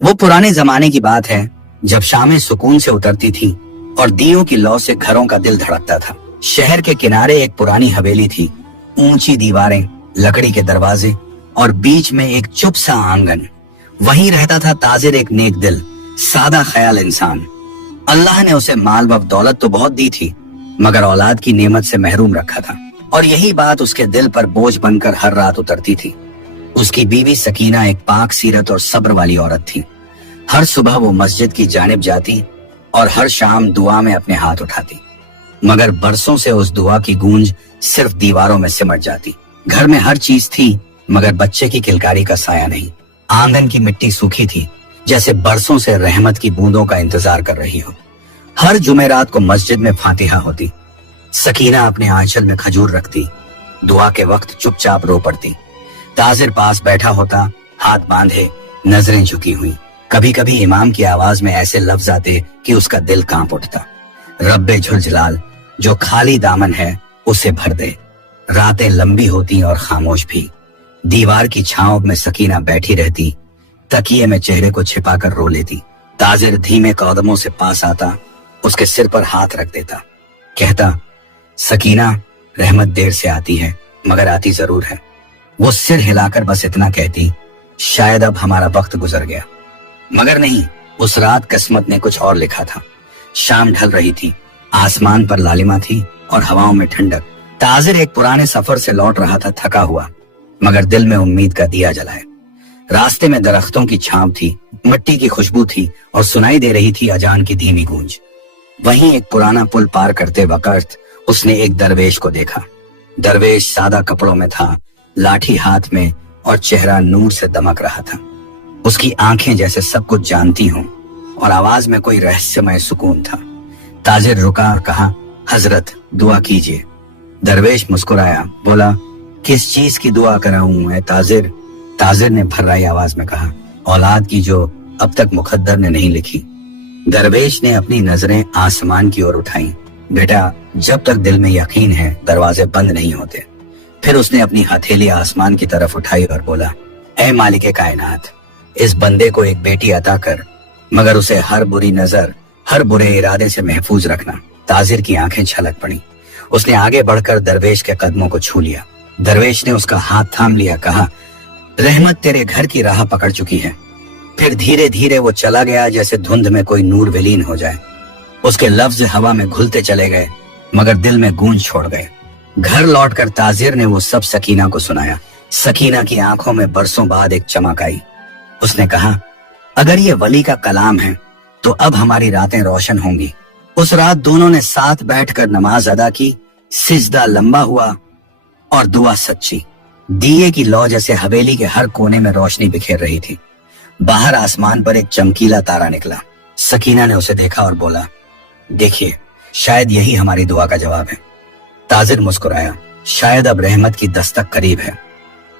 वो पुराने जमाने की बात है जब शामें सुकून से उतरती थी और दियों की लौ से घरों का दिल धड़कता था। शहर के किनारे एक पुरानी हवेली थी, ऊंची दीवारें, लकड़ी के दरवाजे और बीच में एक चुप सा आंगन। वहीं रहता था ताजिर, एक नेक दिल, सादा ख्याल इंसान। अल्लाह ने उसे माल व दौलत तो बहुत दी थी, मगर औलाद की नेमत से महरूम रखा था, और यही बात उसके दिल पर बोझ बनकर हर रात उतरती थी। उसकी बीवी सकीना एक पाक सीरत और सब्र वाली औरत थी। हर सुबह वो मस्जिद की जानिब जाती और हर शाम दुआ में अपने हाथ उठाती, मगर बरसों से उस दुआ की गूंज सिर्फ दीवारों में सिमट जाती। घर में हर चीज थी, मगर बच्चे की किलकारी का साया नहीं। आंगन की मिट्टी सूखी थी, जैसे बरसों से रहमत की बूंदों का इंतजार कर रही हो। हर जुमेरात को मस्जिद में फातिहा होती। सकीना अपने आंचल में खजूर रखती, दुआ के वक्त चुपचाप रो पड़ती। ताजिर पास बैठा होता, हाथ बांधे, नजरें झुकी हुई। कभी कभी इमाम की आवाज में ऐसे लफ्ज आते कि उसका दिल कांप उठता। रब्बे झुलझलाल, जो खाली दामन है उसे भर दे। रातें लंबी होती और खामोश भी। दीवार की छांव में सकीना बैठी रहती, तकिए में चेहरे को छिपाकर रो लेती। ताजिर धीमे कदमों से पास आता, उसके सिर पर हाथ रख देता, कहता, सकीना, रहमत देर से आती है मगर आती जरूर है। वो सिर हिलाकर बस इतना कहती, शायद अब हमारा वक्त गुजर गया। मगर नहीं, उस रात किस्मत ने कुछ और लिखा था। शाम ढल रही थी, आसमान पर लालिमा थी और हवाओं में ठंडक। ताजिर एक पुराने सफर से लौट रहा था, थका हुआ, मगर दिल में उम्मीद का दिया जलाए। रास्ते में दरख्तों की छांव थी, मिट्टी की खुशबू थी और सुनाई दे रही थी अजान की धीमी गूंज। वहीं एक पुराना पुल पार करते वक्त उसने एक दरवेश को देखा। दरवेश सादा कपड़ों में था, लाठी हाथ में, और चेहरा नूर से दमक रहा था। उसकी आंखें जैसे सब कुछ जानती हों और आवाज में कोई रहस्यमय सुकून था। ताजिर रुका और कहा, हजरत, दुआ कीजिए। दरवेश मुस्कुराया, बोला, किस चीज की दुआ कराऊं मैं ताजिर? ताजिर ने भर्राई आवाज में कहा, औलाद की जो अब तक मुकद्दर ने नहीं लिखी। दरवेश ने अपनी नजरें आसमान की ओर उठाई। बेटा, जब तक दिल में यकीन है दरवाजे बंद नहीं होते। फिर उसने अपनी हथेली आसमान की तरफ उठाई और बोला, ऐ मालिके कायनात, इस बंदे को एक बेटी अता कर, मगर उसे हर बुरी नजर, हर बुरे इरादे से महफूज रखना। ताजिर की आंखें छलक पड़ी। उसने आगे बढ़कर दरवेश के कदमों को छू लिया। दरवेश ने उसका हाथ थाम लिया, कहा, रहमत तेरे घर की राह पकड़ चुकी है। फिर धीरे धीरे वो चला गया, जैसे धुंध में कोई नूर विलीन हो जाए। उसके लफ्ज हवा में घुलते चले गए, मगर दिल में गूंज छोड़ गए। घर लौटकर ताजिर ने वो सब सकीना को सुनाया। सकीना की आंखों में बरसों बाद एक चमक आई। उसने कहा, अगर ये वली का कलाम है तो अब हमारी रातें रोशन होंगी। उस रात दोनों ने साथ बैठकर नमाज अदा की। सिजदा लंबा हुआ और दुआ सच्ची। दिए की लौ जैसे हवेली के हर कोने में रोशनी बिखेर रही थी। बाहर आसमान पर एक चमकीला तारा निकला। सकीना ने उसे देखा और बोला, देखिए, शायद यही हमारी दुआ का जवाब है। ताजिर मुस्कुराया, शायद अब रहमत की दस्तक करीब है।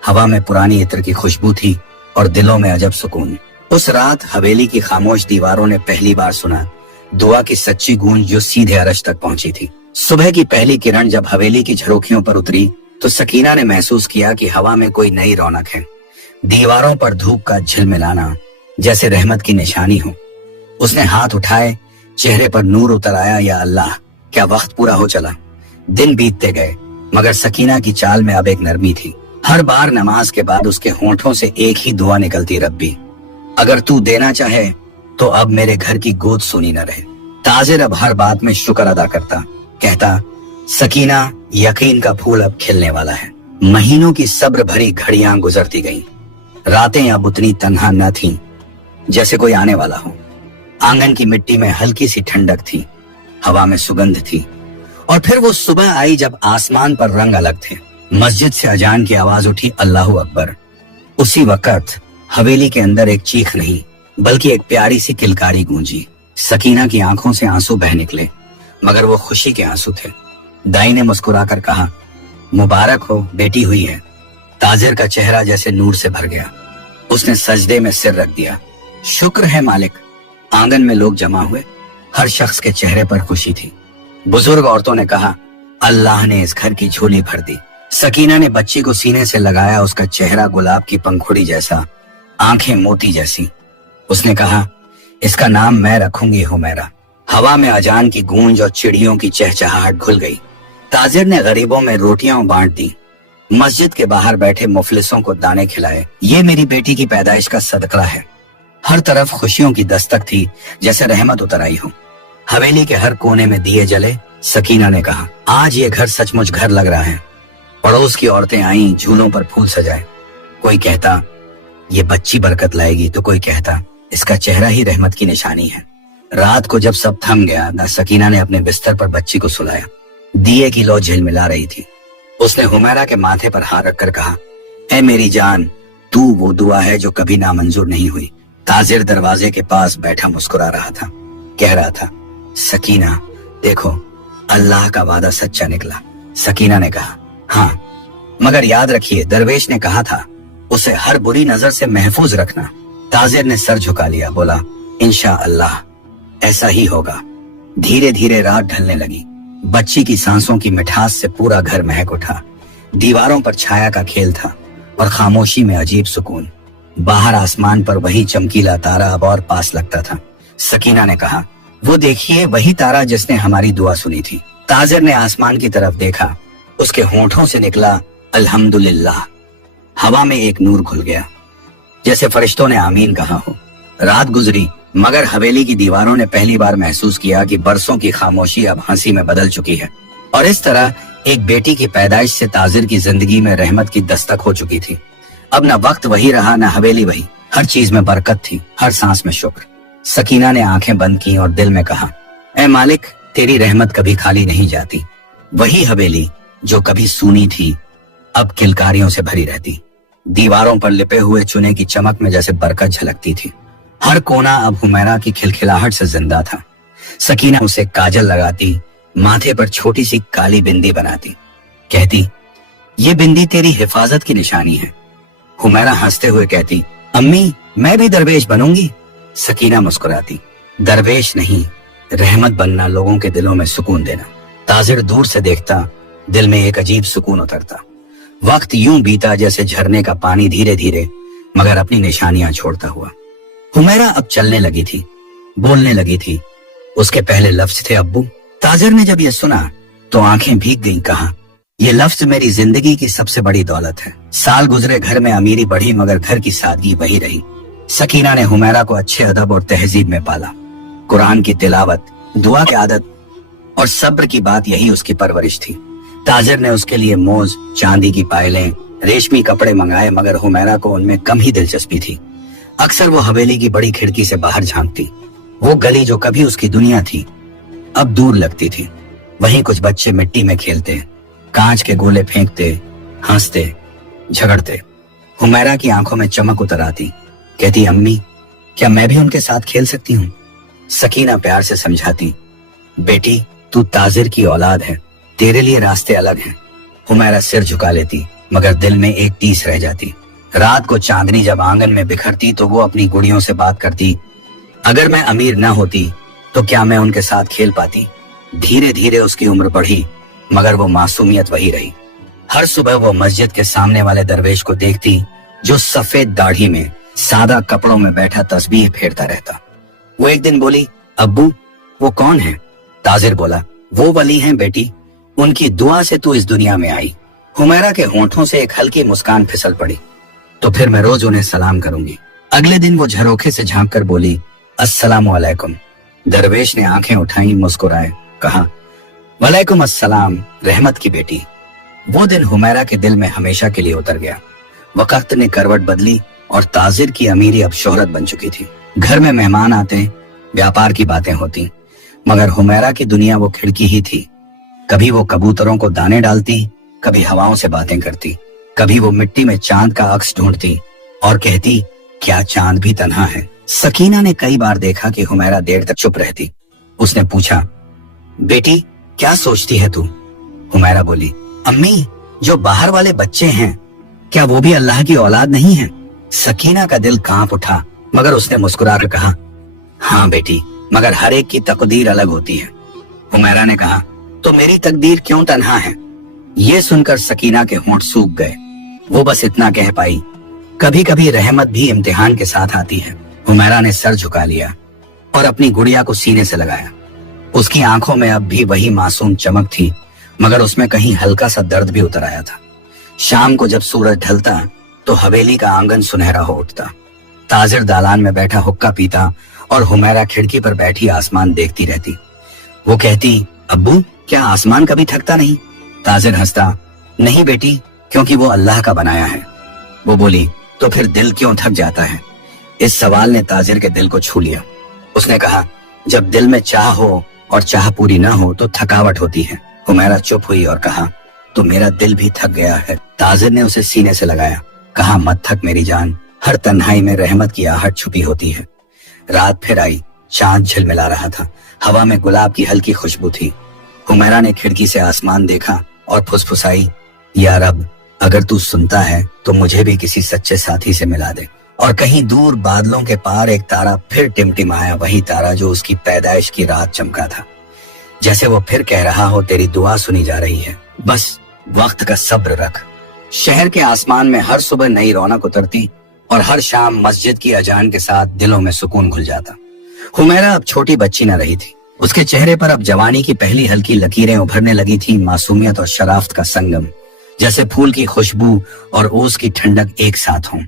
हवा में पुरानी इत्र की खुशबू थी और दिलों में अजब सुकून। उस रात हवेली की खामोश दीवारों ने पहली बार सुना दुआ की सच्ची गूंज, जो सीधे अरश तक पहुंची थी। सुबह की पहली किरण जब हवेली की झरोखियों पर उतरी तो सकीना ने महसूस किया कि हवा में कोई नई रौनक है। दीवारों पर धूप का झिलमिलाना जैसे रहमत की निशानी हो। उसने हाथ उठाए, चेहरे पर नूर उतर आया। या अल्लाह, क्या वक्त पूरा हो चला। दिन बीतते गए, मगर सकीना की चाल में अब एक नरमी थी। हर बार नमाज के बाद उसके होंठों से एक ही दुआ निकलती, रब्बी, अगर तू देना चाहे तो अब मेरे घर की गोद सुनी न रहे। ताजिर अब हर बात में शुक्र अदा करता, कहता, सकीना, यकीन का फूल अब खिलने वाला है। महीनों की सब्र भरी घड़ियां गुजरती गईं। रातें अब उतनी तन्हा न थीं, जैसे कोई आने वाला हो। आंगन की मिट्टी में हल्की सी ठंडक थी, हवा में सुगंध थी। और फिर वो सुबह आई जब आसमान पर रंग अलग थे। मस्जिद से अजान की आवाज उठी, अल्लाहु अकबर। उसी वक्त हवेली के अंदर एक चीख नहीं, बल्कि एक प्यारी सी किलकारी गूंजी। सकीना की आंखों से आंसू बह निकले, मगर वो खुशी के आंसू थे। दाई ने मुस्कुराकर कहा, मुबारक हो, बेटी हुई है। ताजिर का चेहरा जैसे नूर से भर गया। उसने सजदे में सिर रख दिया। शुक्र है मालिक। आंगन में लोग जमा हुए, हर शख्स के चेहरे पर खुशी थी। बुजुर्ग औरतों ने कहा, अल्लाह ने इस घर की झोली भर दी। सकीना ने बच्ची को सीने से लगाया। उसका चेहरा गुलाब की पंखुड़ी जैसा, आंखें मोती जैसी। उसने कहा, इसका नाम मैं रखूंगी हुमैरा। हवा में अजान की गूंज और चिड़ियों की चहचहाहट घुल गई। ताजिर ने गरीबों में रोटियां बांट दी, मस्जिद के बाहर बैठे मुफलिसों को दाने खिलाए। ये मेरी बेटी की पैदाइश का सदका है। हर तरफ खुशियों की दस्तक थी, जैसे रहमत उतर आई हो। हवेली के हर कोने में दिए जले। सकीना ने कहा, आज ये घर सचमुच घर लग रहा है। पड़ोस की औरतें आईं, झूलों पर फूल सजाए। कोई कहता ये बच्ची बरकत लाएगी, तो कोई कहता इसका चेहरा ही रहमत की निशानी है। रात को जब सब थम गया, ना सकीना ने अपने बिस्तर पर बच्ची को सुलाया। दिए की लौ झिलमिला रही थी। उसने हुमैरा के माथे पर हाथ रखकर कहा, ऐ मेरी जान, तू वो दुआ है जो कभी नामंजूर नहीं हुई। ताजिर दरवाजे के पास बैठा मुस्कुरा रहा था, कह रहा था, सकीना देखो, अल्लाह का वादा सच्चा निकला। सकीना ने कहा, हाँ, मगर याद रखिए, दरवेश ने कहा था उसे हर बुरी नजर से महफूज रखना। ताजिर ने सर झुका लिया, बोला, इंशाअल्लाह ऐसा ही होगा। धीरे धीरे रात ढलने लगी। बच्ची की सांसों की मिठास से पूरा घर महक उठा। दीवारों पर छाया का खेल था और खामोशी में अजीब सुकून। बाहर आसमान पर वही चमकीला तारा अब और पास लगता था। सकीना ने कहा, वो देखिए, वही तारा जिसने हमारी दुआ सुनी थी। ताजिर ने आसमान की तरफ देखा। उसके होंठों से निकला अल्हम्दुलिल्लाह। हवा में एक नूर घुल गया, जैसे फरिश्तों ने आमीन कहा हो। रात गुजरी, मगर हवेली की दीवारों ने पहली बार महसूस किया कि बरसों की खामोशी अब हंसी में बदल चुकी है। और इस तरह एक बेटी की पैदाइश से ताजिर की जिंदगी में रहमत की दस्तक हो चुकी थी। अब न वक्त वही रहा, न हवेली वही। हर चीज में बरकत थी, हर सांस में शुक्र। सकीना ने आंखें बंद की और दिल में कहा, ऐ मालिक, तेरी रहमत कभी खाली नहीं जाती। वही हवेली जो कभी सूनी थी, अब किलकारियों से भरी रहती। दीवारों पर लिपे हुए चुने की चमक में जैसे बरकत झलकती थी। हर कोना अब हुमैरा की खिलखिलाहट से जिंदा था। सकीना उसे काजल लगाती, माथे पर छोटी सी काली बिंदी बनाती, कहती, ये बिंदी तेरी हिफाजत की निशानी है। हुमैरा हंसते हुए कहती, अम्मी, मैं भी दरवेश बनूंगी। सकीना मुस्कुराती, दरवेश नहीं, रहमत बनना, लोगों के दिलों में सुकून देना। ताजिर दूर से देखता, दिल में एक अजीब सुकून उतरता। वक्त यूं बीता जैसे झरने का पानी, धीरे धीरे मगर अपनी निशानियां छोड़ता हुआ। हुमैरा अब चलने लगी थी, बोलने लगी थी। उसके पहले लफ्ज थे अब्बू। ताजिर ने जब ये सुना तो आंखें भीग गईं। कहा, ये लफ्ज मेरी जिंदगी की सबसे बड़ी दौलत है। साल गुजरे, घर में अमीरी बढ़ी, मगर घर की सादगी वही रही। सकीना ने हुमैरा को अच्छे अदब और तहजीब में पाला। कुरान की तिलावत, दुआ की आदत और सब्र की बात, यही उसकी परवरिश थी। ताजिर ने उसके लिए मोज, चांदी की पायलें, रेशमी कपड़े मंगाए, मगर हुमैरा को उनमें कम ही दिलचस्पी थी। अक्सर वो हवेली की बड़ी खिड़की से बाहर झांकती। वो गली जो कभी उसकी दुनिया थी, अब दूर लगती थी। वहीं कुछ बच्चे मिट्टी में खेलते, कांच के गोले फेंकते, हंसते, झगड़ते। हुमैरा की आंखों में चमक उतर आती, कहती, अम्मी, क्या मैं भी उनके साथ खेल सकती हूँ? सकीना प्यार से समझाती, बेटी, तू ताजिर की औलाद है, तेरे लिए रास्ते अलग हैं। हुमैरा सिर झुका लेती, मगर दिल में एक टीस रह जाती। रात को चांदनी जब आंगन में बिखरती तो वो अपनी गुड़ियों से बात करती, अगर मैं अमीर न होती तो क्या मैं उनके साथ खेल पाती? धीरे धीरे उसकी उम्र बढ़ी, मगर वो मासूमियत वही रही। हर सुबह वो मस्जिद के सामने वाले दरवेश को देखती, जो सफेद दाढ़ी में, सादा कपड़ों में बैठा तस्बीह फेरता रहता। वो एक दिन बोली, अब्बू, वो कौन है? ताजिर बोला, वो वली हैं बेटी, उनकी दुआ से तू इस दुनिया में आई। हुमैरा के होंठों से एक हल्की मुस्कान फिसल पड़ी, तो फिर मैं रोज उन्हें सलाम करूंगी। अगले दिन वो झरोखे से झांक कर बोली, अस्सलामु अलैकुम। दरवेश ने आंखें उठाई, मुस्कुराए, कहा, वलैकुम अस्सलाम, रहमत की बेटी। वो दिन हुमैरा के दिल में हमेशा के लिए उतर गया। वक्त ने करवट बदली और ताजिर की अमीरी अब शोहरत बन चुकी थी। घर में मेहमान आते, व्यापार की बातें होती, मगर हुमैरा की दुनिया वो खिड़की ही थी। कभी वो कबूतरों को दाने डालती, कभी हवाओं से बातें करती, कभी वो मिट्टी में चांद का अक्स ढूंढती और कहती, क्या चांद भी तन्हा है? सकीना ने कई बार देखा कि हुमैरा देर तक चुप रहती। उसने पूछा, बेटी, क्या सोचती है तू? हुमैरा बोली, अम्मी, जो बाहर वाले बच्चे हैं, क्या वो भी अल्लाह की औलाद नहीं है? सकीना का दिल कांप उठा, मगर उसने मुस्कुरा कर कहा, हाँ बेटी, मगर हर एक की तकदीर अलग होती है। हुमैरा ने कहा, तो मेरी तकदीर क्यों तन्हा है? ये सुनकर सकीना के होंठ सूख गए। वो बस इतना कह पाई, कभी कभी रहमत भी इम्तिहान के साथ आती है। हुमैरा ने सर झुका लिया और अपनी गुड़िया को सीने से लगाया। उसकी आंखों में अब भी वही मासूम चमक थी, मगर उसमें कहीं हल्का सा दर्द भी उतर आया था। शाम को जब सूरज ढलता तो हवेली का आंगन सुनहरा हो उठता। ताजिर दालान में बैठा हुक्का पीता और हुमैरा खिड़की पर बैठी आसमान देखती रहती। वो कहती, अब्बू क्या आसमान कभी थकता नहीं? ताजिर हंसता, नहीं बेटी, क्योंकि वो अल्लाह का बनाया है। वो बोली, तो फिर दिल क्यों थक जाता है? इस सवाल ने ताजिर के दिल को छू लिया। उसने कहा, जब दिल में चाह हो और चाह पूरी ना हो तो थकावट होती है। हुमैरा चुप हुई और कहा, तो मेरा दिल भी थक गया है। ताजिर ने उसे सीने से लगाया, कहा, मत थक मेरी जान, हर तन्हाई में रहमत की आहट छुपी होती है। रात फिर आई, चांद झिलमिला रहा था, हवा में गुलाब की हल्की खुशबू थी। हुमैरा ने खिड़की से आसमान देखा और फुसफुसाई, या रब, अगर तू सुनता है तो मुझे भी किसी सच्चे साथी से मिला दे। और कहीं दूर बादलों के पार एक तारा फिर टिमटिमाया, वही तारा जो उसकी पैदाइश की रात चमका था। जैसे वो फिर कह रहा हो, तेरी दुआ सुनी जा रही है, बस वक्त का सब्र रख। शहर के आसमान में हर सुबह नई रौनक उतरती और हर शाम मस्जिद की अजान के साथ दिलों में सुकून घुल जाता। हुमैरा अब छोटी बच्ची न रही थी। उसके चेहरे पर अब जवानी की पहली हल्की लकीरें उभरने लगी थी, मासूमियत और शराफत का संगम, जैसे फूल की खुशबू और ओस की ठंडक एक साथ हों।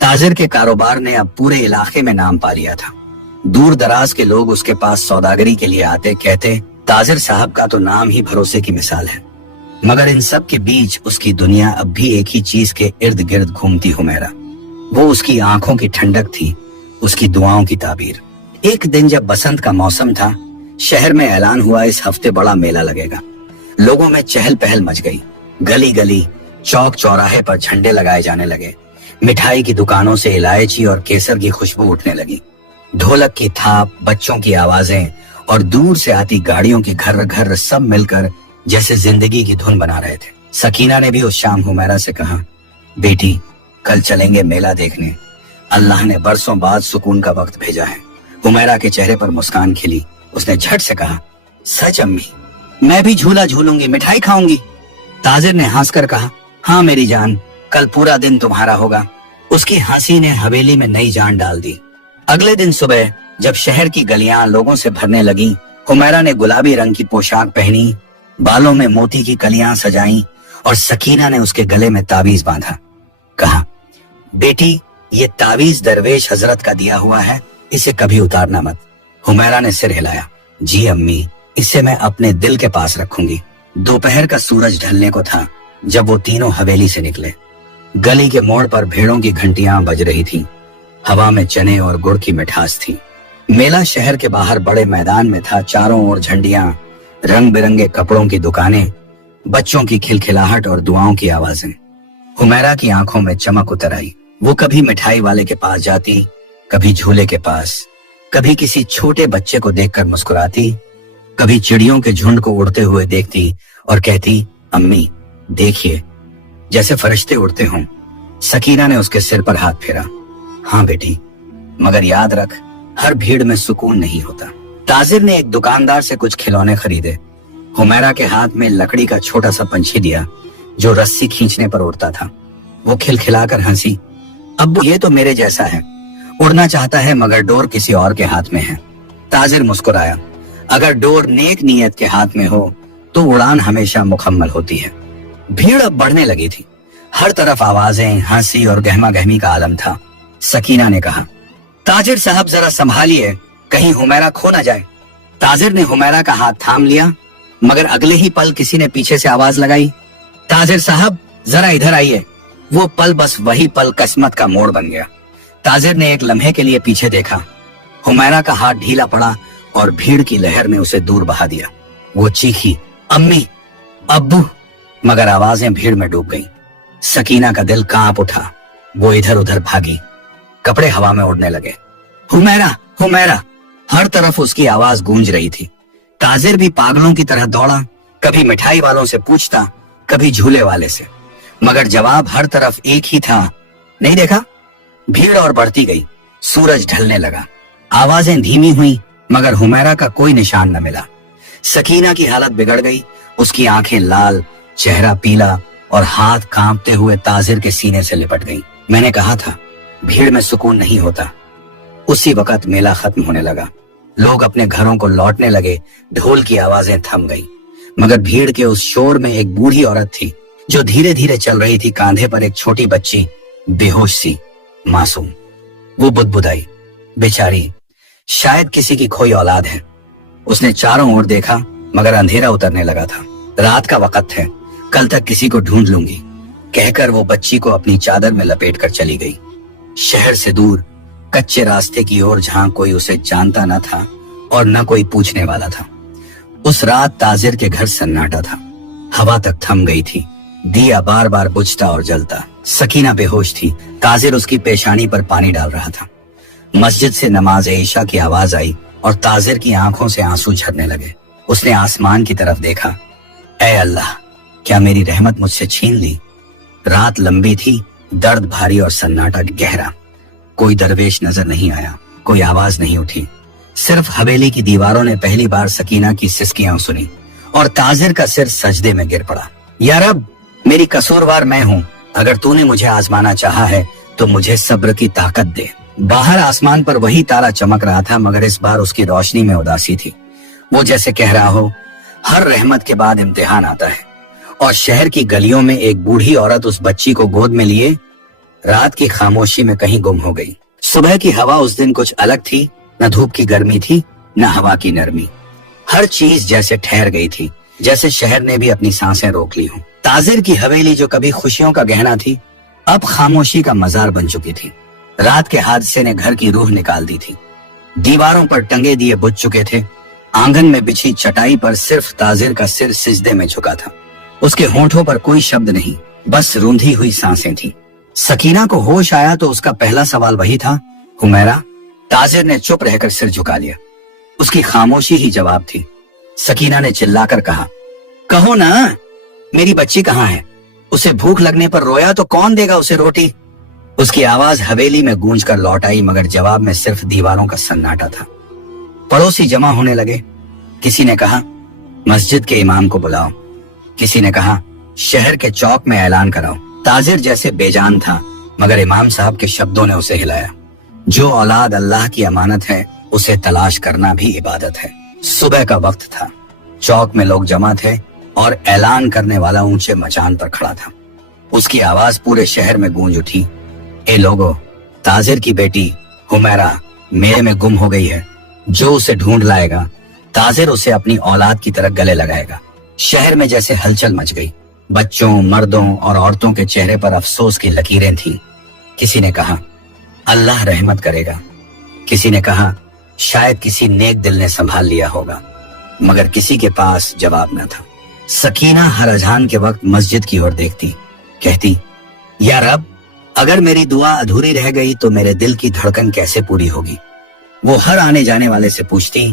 ताजिर के कारोबार ने अब पूरे इलाके में नाम पा लिया था। दूर दराज के लोग उसके पास सौदागरी के लिए आते, कहते, ताजिर साहब का तो नाम ही भरोसे की मिसाल है। मगर इन सब के बीच उसकी दुनिया अब भी एक ही चीज के इर्द गिर्द घूमती। हुमैरा, वो उसकी आंखों की ठंडक थी, उसकी दुआओं की ताबीर। एक दिन जब बसंत का मौसम था, शहर में ऐलान हुआ, इस हफ्ते बड़ा मेला लगेगा। लोगों में चहल पहल मच गई। गली गली, चौक चौराहे पर झंडे लगाए जाने लगे। मिठाई की दुकानों से इलायची और केसर की खुशबू उठने लगी। ढोलक की थाप, बच्चों की आवाजें और दूर से आती गाड़ियों की घर घर सब मिलकर जैसे जिंदगी की धुन बना रहे थे। सकीना ने भी उस शाम हुमैरा से कहा, बेटी, कल चलेंगे मेला देखने। अल्लाह ने बरसों बाद सुकून का वक्त भेजा है। हुमैरा के चेहरे पर मुस्कान खिली। उसने झट से कहा, सच अम्मी, मैं भी झूला झूलूंगी, मिठाई खाऊंगी। ताजिर ने हंसकर कहा, हाँ मेरी जान, कल पूरा दिन तुम्हारा होगा। उसकी हंसी ने हवेली में नई जान डाल दी। अगले दिन सुबह जब शहर की गलियां लोगों से भरने लगी, हुमैरा ने गुलाबी रंग की पोशाक पहनी, बालों में मोती की कलियां सजाई और सकीना ने उसके गले में ताबीज बांधा। कहा, बेटी, ये ताबीज दरवेश हजरत का दिया हुआ है, इसे कभी उतारना मत। हुमैरा ने सिर हिलाया, जी अम्मी, इसे मैं अपने दिल के पास रखूंगी। दोपहर का सूरज ढलने को था जब वो तीनों हवेली से निकले। गली के मोड़ पर भेड़ों की घंटियां बज रही थीं। हवा में चने और गुड़ की मिठास थी। मेला शहर के बाहर बड़े मैदान में था। चारों ओर झंडियां, रंग बिरंगे कपड़ों की दुकानें, बच्चों की खिलखिलाहट और दुआओं की आवाजें। हुमैरा की आंखों में चमक उतर आई। वो कभी मिठाई वाले के पास जाती, कभी झूले के पास, कभी किसी छोटे बच्चे को देखकर मुस्कुराती, कभी चिड़ियों के झुंड को उड़ते हुए देखती और कहती, अम्मी देखिए, जैसे फरिश्ते उड़ते हों। सकीना ने उसके सिर पर हाथ फेरा, हाँ बेटी, मगर याद रख, हर भीड़ में सुकून नहीं होता। ताजिर ने एक दुकानदार से कुछ खिलौने खरीदे। हुमैरा के हाथ में लकड़ी का छोटा सा पंछी दिया जो रस्सी खींचने पर उड़ता था। वो खिलखिलाकर हंसी, अब्बू ये तो मेरे जैसा है, उड़ना चाहता है मगर डोर किसी और के हाथ में है। ताजिर मुस्कुराया, अगर डोर नेक नियत के हाथ में हो तो उड़ान हमेशा मुकम्मल होती है। भीड़ अब बढ़ने लगी थी। हर तरफ आवाजें, हंसी और गहमा गहमी का आलम था। सकीना ने कहा, ताजिर साहब जरा संभालिए, कहीं हुमैरा खो ना जाए। ताजिर ने हुमैरा का हाथ थाम लिया, मगर अगले ही पल किसी ने पीछे से आवाज लगाई, ताजिर साहब जरा इधर आइए। वो पल, बस वही पल किस्मत का मोड़ बन गया। ताजिर ने एक लम्हे के लिए पीछे देखा। हुमैरा का हाथ ढीला पड़ा और भीड़ की लहर ने उसे दूर बहा दिया। वो चीखी, अम्मी, अब्बू, मगर आवाजें भीड़ में डूब गईं। सकीना का दिल कांप उठा। वो इधर उधर भागी, कपड़े हवा में उड़ने लगे। हुमैरा, हुमैरा, हर तरफ उसकी आवाज गूंज रही थी। ताजिर भी पागलों की तरह दौड़ा, कभी मिठाई वालों से पूछता, कभी झूले वाले से, मगर जवाब हर तरफ एक ही था, नहीं देखा। भीड़ और बढ़ती गई। सूरज ढलने लगा। आवाजें धीमी हुई, मगर हुमैरा का कोई निशान न मिला। सकीना की हालत बिगड़ गई। उसकी आंखें लाल, चेहरा पीला और हाथ कांपते हुए ताजिर के सीने से लिपट गई। मैंने कहा था, भीड़ में सुकून नहीं होता। उसी वक्त मेला खत्म होने लगा। लोग अपने घरों को लौटने लगे। ढोल की आवाजें थम गई, मगर भीड़ के उस शोर में एक बूढ़ी औरत थी जो धीरे धीरे चल रही थी। कांधे पर एक छोटी बच्ची, बेहोश सी, मासूम। वो बुदबुदाई, बेचारी, शायद किसी की खोई औलाद है। उसने चारों ओर देखा, मगर अंधेरा उतरने लगा था। रात का वक्त है, कल तक किसी को ढूंढ लूंगी, कहकर वो बच्ची को अपनी चादर में लपेट कर चली गई। शहर से दूर कच्चे रास्ते की ओर, जहां कोई उसे जानता न था और न कोई पूछने वाला था। उस रात ताजिर के घर सन्नाटा था। हवा तक थम गई थी। दिया बार बार बुझता और जलता। सकीना बेहोश थी। ताजिर उसकी पेशानी पर पानी डाल रहा था। मस्जिद से नमाज ईशा की आवाज आई और ताजिर की आंखों से आंसू झरने लगे। उसने आसमान की तरफ देखा। ऐ अल्लाह, क्या मेरी रहमत मुझसे छीन ली? रात लंबी थी, दर्द भारी और सन्नाटा गहरा। कोई दरवेश नजर नहीं आया, कोई आवाज नहीं उठी। सिर्फ हवेली की दीवारों ने पहली बार सकीना की सिसकियां सुनी और ताजिर का सिर सजदे में गिर पड़ा। या रब, मेरी कसूरवार मैं हूँ। अगर तूने मुझे आजमाना चाहा है तो मुझे सब्र की ताकत दे। बाहर आसमान पर वही तारा चमक रहा था, मगर इस बार उसकी रोशनी में उदासी थी। वो जैसे कह रहा हो, हर रहमत के बाद इम्तिहान आता है। और शहर की गलियों में एक बूढ़ी औरत उस बच्ची को गोद में लिए रात की खामोशी में कहीं गुम हो गई। सुबह की हवा उस दिन कुछ अलग थी। न धूप की गर्मी थी, न हवा की नरमी। हर चीज जैसे ठहर गई थी, जैसे शहर ने भी अपनी सांसें रोक ली हों। ताजिर की हवेली, जो कभी खुशियों का गहना थी, अब खामोशी का मजार बन चुकी थी। रात के हादसे ने घर की रूह निकाल दी थी। दीवारों पर टंगे दिए बुझ चुके थे। आंगन में बिछी चटाई पर सिर्फ ताजिर का सिर सिजदे में झुका था। उसके होंठों पर कोई शब्द नहीं, बस रूंधी हुई सांसें थी। सकीना को होश आया तो उसका पहला सवाल वही था, हुमैरा? ताजिर ने चुप रहकर सिर झुका लिया। उसकी खामोशी ही जवाब थी। सकीना ने चिल्लाकर कहा, कहो ना, मेरी बच्ची कहाँ है? उसे भूख लगने पर रोया तो कौन देगा उसे रोटी? उसकी आवाज हवेली में गूंज कर लौट आई, मगर जवाब में सिर्फ दीवारों का सन्नाटा था। पड़ोसी जमा होने लगे। किसी ने कहा, मस्जिद के इमाम को बुलाओ। किसी ने कहा, शहर के चौक में ऐलान कराओ। ताजिर जैसे बेजान था, मगर इमाम साहब के शब्दों ने उसे हिलाया। जो औलाद अल्लाह की अमानत है, उसे तलाश करना भी इबादत है। सुबह का वक्त था। चौक में लोग जमा थे और ऐलान करने वाला ऊंचे मचान पर खड़ा था। उसकी आवाज पूरे शहर में गूंज उठी। ए लोगो, ताजिर की बेटी हुमैरा मेले में गुम हो गई है। जो उसे ढूंढ लाएगा, ताजिर उसे अपनी औलाद की तरह गले लगाएगा। शहर में जैसे हलचल मच गई। बच्चों, मर्दों और औरतों के चेहरे पर अफसोस की लकीरें थीं। किसी ने कहा, अल्लाह रहमत करेगा। किसी ने कहा, शायद किसी नेक दिल ने संभाल लिया होगा, मगर किसी के पास जवाब न था। सकीना हर अजान के वक्त मस्जिद की ओर देखती, कहती, या रब, अगर मेरी दुआ अधूरी रह गई तो मेरे दिल की धड़कन कैसे पूरी होगी? वो हर आने जाने वाले से पूछती,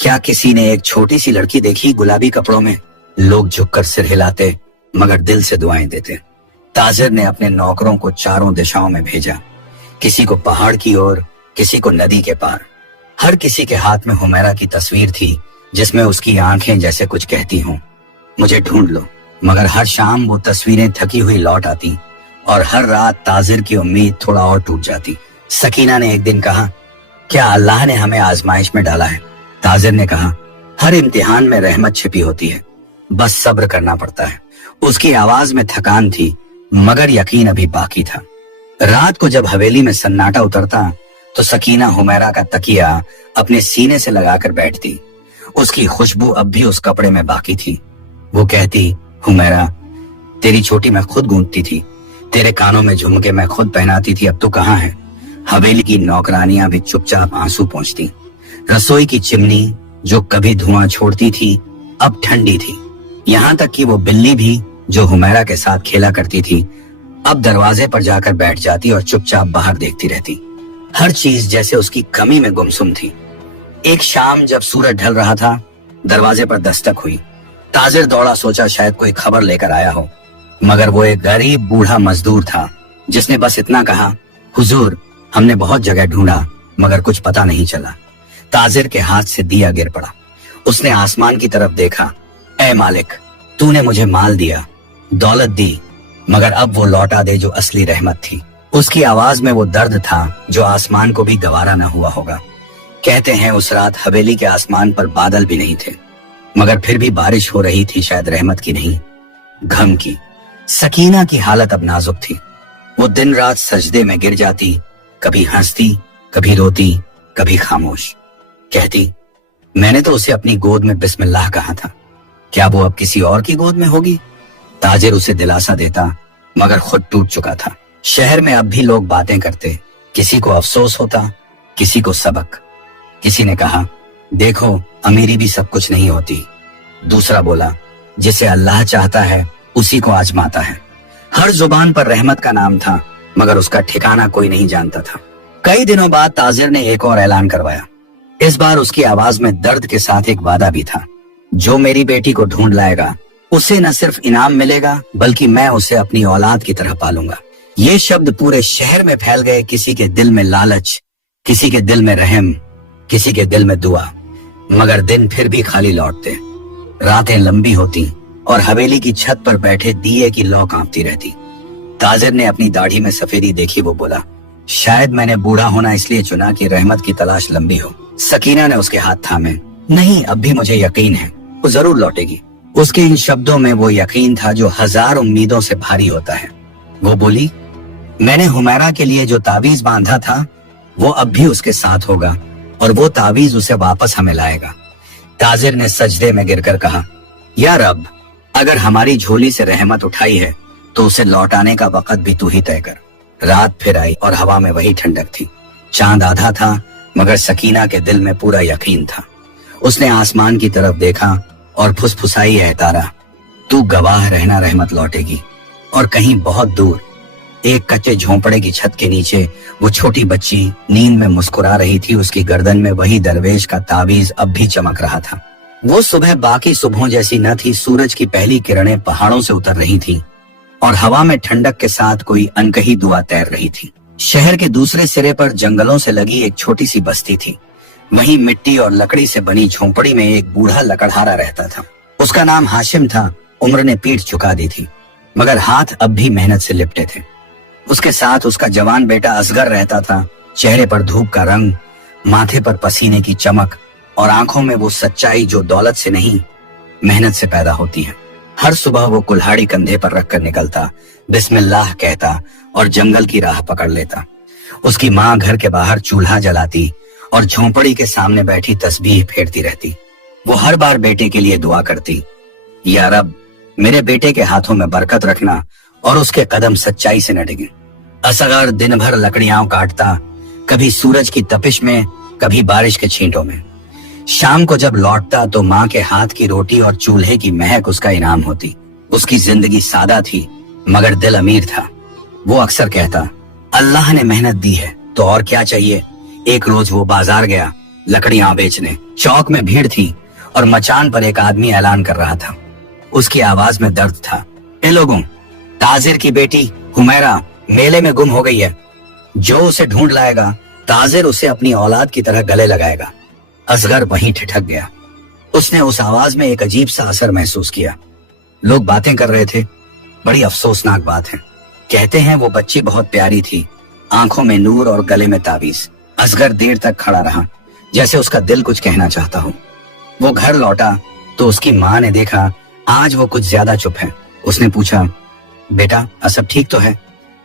क्या किसी ने एक छोटी सी लड़की देखी गुलाबी कपड़ों में? लोग झुककर सिर हिलाते, मगर दिल से दुआएं देते। ताजिर ने अपने नौकरों को चारों दिशाओं में भेजा। किसी को पहाड़ की ओर, किसी को नदी के पार। हर किसी के हाथ में हुमैरा की तस्वीर थी, जिसमें उसकी आंखें जैसे कुछ कहती हों, मुझे ढूंढ लो। मगर हर शाम वो तस्वीरें थकी हुई लौट आती और हर रात ताजिर की उम्मीद थोड़ा और टूट जाती। सकीना ने एक दिन कहा, क्या अल्लाह ने हमें आजमाइश में डाला है? ताजिर ने कहा, हर इम्तिहान में रहमत छिपी होती है, बस सब्र करना पड़ता है। उसकी आवाज में थकान थी, मगर यकीन अभी बाकी था। रात को जब हवेली में सन्नाटा उतरता तो सकीना हुमैरा का तकिया अपने सीने से लगाकर बैठती। उसकी खुशबू अब भी उस कपड़े में बाकी थी। वो कहती, हुमैरा, तेरी चोटी मैं खुद गूंथती थी, तेरे कानों में झुमके मैं खुद पहनाती थी, अब तो कहाँ है? हवेली की नौकरानियां भी चुपचाप आंसू पोंछती। रसोई की चिमनी जो कभी धुआं छोड़ती थी, अब ठंडी थी। यहाँ तक कि वो बिल्ली भी जो हुमैरा के साथ खेला करती थी, अब दरवाजे पर जाकर बैठ जाती और चुपचाप बाहर देखती रहती। हर चीज जैसे उसकी कमी में गुमसुम थी। एक शाम जब सूरज ढल रहा था, दरवाजे पर दस्तक हुई। ताजिर दौड़ा, सोचा शायद कोई खबर लेकर आया हो, मगर वो एक गरीब बूढ़ा मजदूर था, जिसने बस इतना कहा, हुजूर, हमने बहुत जगह ढूंढा मगर कुछ पता नहीं चला। ताजिर के हाथ से दिया गिर पड़ा। उसने आसमान की तरफ देखा। ऐ मालिक, तूने मुझे माल दिया, दौलत दी, मगर अब वो लौटा दे जो असली रहमत थी। उसकी आवाज में वो दर्द था जो आसमान को भी गवारा न हुआ होगा। कहते हैं उस रात हवेली के आसमान पर बादल भी नहीं थे, मगर फिर भी बारिश हो रही थी, शायद रहमत की नहीं, गम की। सकीना की हालत अब नाजुक थी। वो दिन रात सजदे में गिर जाती, कभी हंसती, कभी रोती, कभी खामोश। कहती, मैंने तो उसे अपनी गोद में बिस्मिल्लाह कहा था, क्या वो अब किसी और की गोद में होगी? ताजिर उसे दिलासा देता, मगर खुद टूट चुका था। शहर में अब भी लोग बातें करते, किसी को अफसोस होता, किसी को सबक। किसी ने कहा, देखो अमीरी भी सब कुछ नहीं होती। दूसरा बोला, जिसे अल्लाह चाहता है उसी को आजमाता है। हर जुबान पर रहमत का नाम था, मगर उसका ठिकाना कोई नहीं जानता था। कई दिनों बाद ताजिर ने एक और ऐलान करवाया। इस बार उसकी आवाज में दर्द के साथ एक वादा भी था, जो मेरी बेटी को ढूंढ लाएगा उसे न सिर्फ इनाम मिलेगा, बल्कि मैं उसे अपनी औलाद की तरह पालूंगा। ये शब्द पूरे शहर में फैल गए। किसी के दिल में लालच, किसी के दिल में रहम, किसी के दिल में दुआ। मगर दिन फिर भी खाली लौटते। रातें लंबी होती और हवेली की छत पर बैठे दिए की लौ कांपती रहती। ताजिर ने अपनी दाढ़ी में सफेदी देखी। वो बोला, शायद मैंने बूढ़ा होना इसलिए चुना कि रहमत की तलाश लंबी हो। सकीना ने उसके हाथ थामे। नहीं, अब भी मुझे यकीन है, वो जरूर लौटेगी। उसके इन शब्दों में वो यकीन था जो 1000 उम्मीदों से भारी होता है। वो बोली, मैंने हुमैरा के लिए जो तावीज बांधा था वो अब भी उसके साथ होगा और वो तावीज उसे वापस हमें लाएगा। ताजिर ने सजदे में गिरकर कहा, या रब, अगर हमारी झोली से रहमत उठाई है तो उसे लौटाने का वक्त भी तू ही तय कर। रात फिर आई और हवा में वही ठंडक थी। चांद आधा था, मगर सकीना के दिल में पूरा यकीन था। उसने आसमान की तरफ देखा और फुसफुसाई, है तारा, तू गवाह रहना, रहमत लौटेगी। और कहीं बहुत दूर एक कच्चे झोंपड़े की छत के नीचे वो छोटी बच्ची नींद में मुस्कुरा रही थी। उसकी गर्दन में वही दरवेश का तावीज अब भी चमक रहा था। वो सुबह बाकी सुबहों जैसी न थी। सूरज की पहली किरणें पहाड़ों से उतर रही थी और हवा में ठंडक के साथ कोई अनकही दुआ तैर रही थी। शहर के दूसरे सिरे पर जंगलों से लगी एक छोटी सी बस्ती थी। वहीं मिट्टी और लकड़ी से बनी झोंपड़ी में एक बूढ़ा लकड़हारा रहता था। उसका नाम हाशिम था। उम्र ने पीठ झुका दी थी, मगर हाथ अब भी मेहनत से लिपटे थे। उसके साथ उसका जवान बेटा असगर रहता था। चेहरे पर धूप का रंग, माथे पर पसीने की चमक और आंखों में वो सच्चाई जो दौलत से नहीं, मेहनत से पैदा होती है। हर सुबह वो कुल्हाड़ी कंधे पर रखकर निकलता, बिस्मिल्लाह कहता और जंगल की राह पकड़ लेता। उसकी माँ घर के बाहर चूल्हा जलाती और झोंपड़ी के सामने बैठी तस्बीह फेरती रहती। वो हर बार बेटे के लिए दुआ करती, या रब, मेरे बेटे के हाथों में बरकत रखना और उसके कदम सच्चाई से न डिगे। असगर दिन भर लकड़ियां काटता, कभी सूरज की तपिश में, कभी बारिश के छींटों में। शाम को जब लौटता तो माँ के हाथ की रोटी और चूल्हे की महक उसका इनाम होती। उसकी जिंदगी सादा थी, मगर दिल अमीर था। वो अक्सर कहता, अल्लाह ने मेहनत दी है तो और क्या चाहिए। एक रोज वो बाजार गया लकड़ियां बेचने। चौक में भीड़ थी और मचान पर एक आदमी ऐलान कर रहा था। उसकी आवाज में दर्द था, ए लोगों, ताजिर की बेटी हुमैरा मेले में गुम हो गई है। जो उसे ढूंढ लाएगा, ताजिर उसे अपनी औलाद की तरह गले लगाएगा। असगर वहीं ठिठक गया। उसने उस आवाज में एक अजीब सा असर महसूस किया। लोग बातें कर रहे थे। बड़ी अफसोसनाक बात है। कहते हैं वो बच्ची बहुत प्यारी थी, आंखों में नूर और गले में ताबीज। असगर देर तक खड़ा रहा, जैसे उसका दिल कुछ कहना चाहता हो। वो घर लौटा तो उसकी माँ ने देखा आज वो कुछ ज्यादा चुप है। उसने पूछा, बेटा सब ठीक तो है?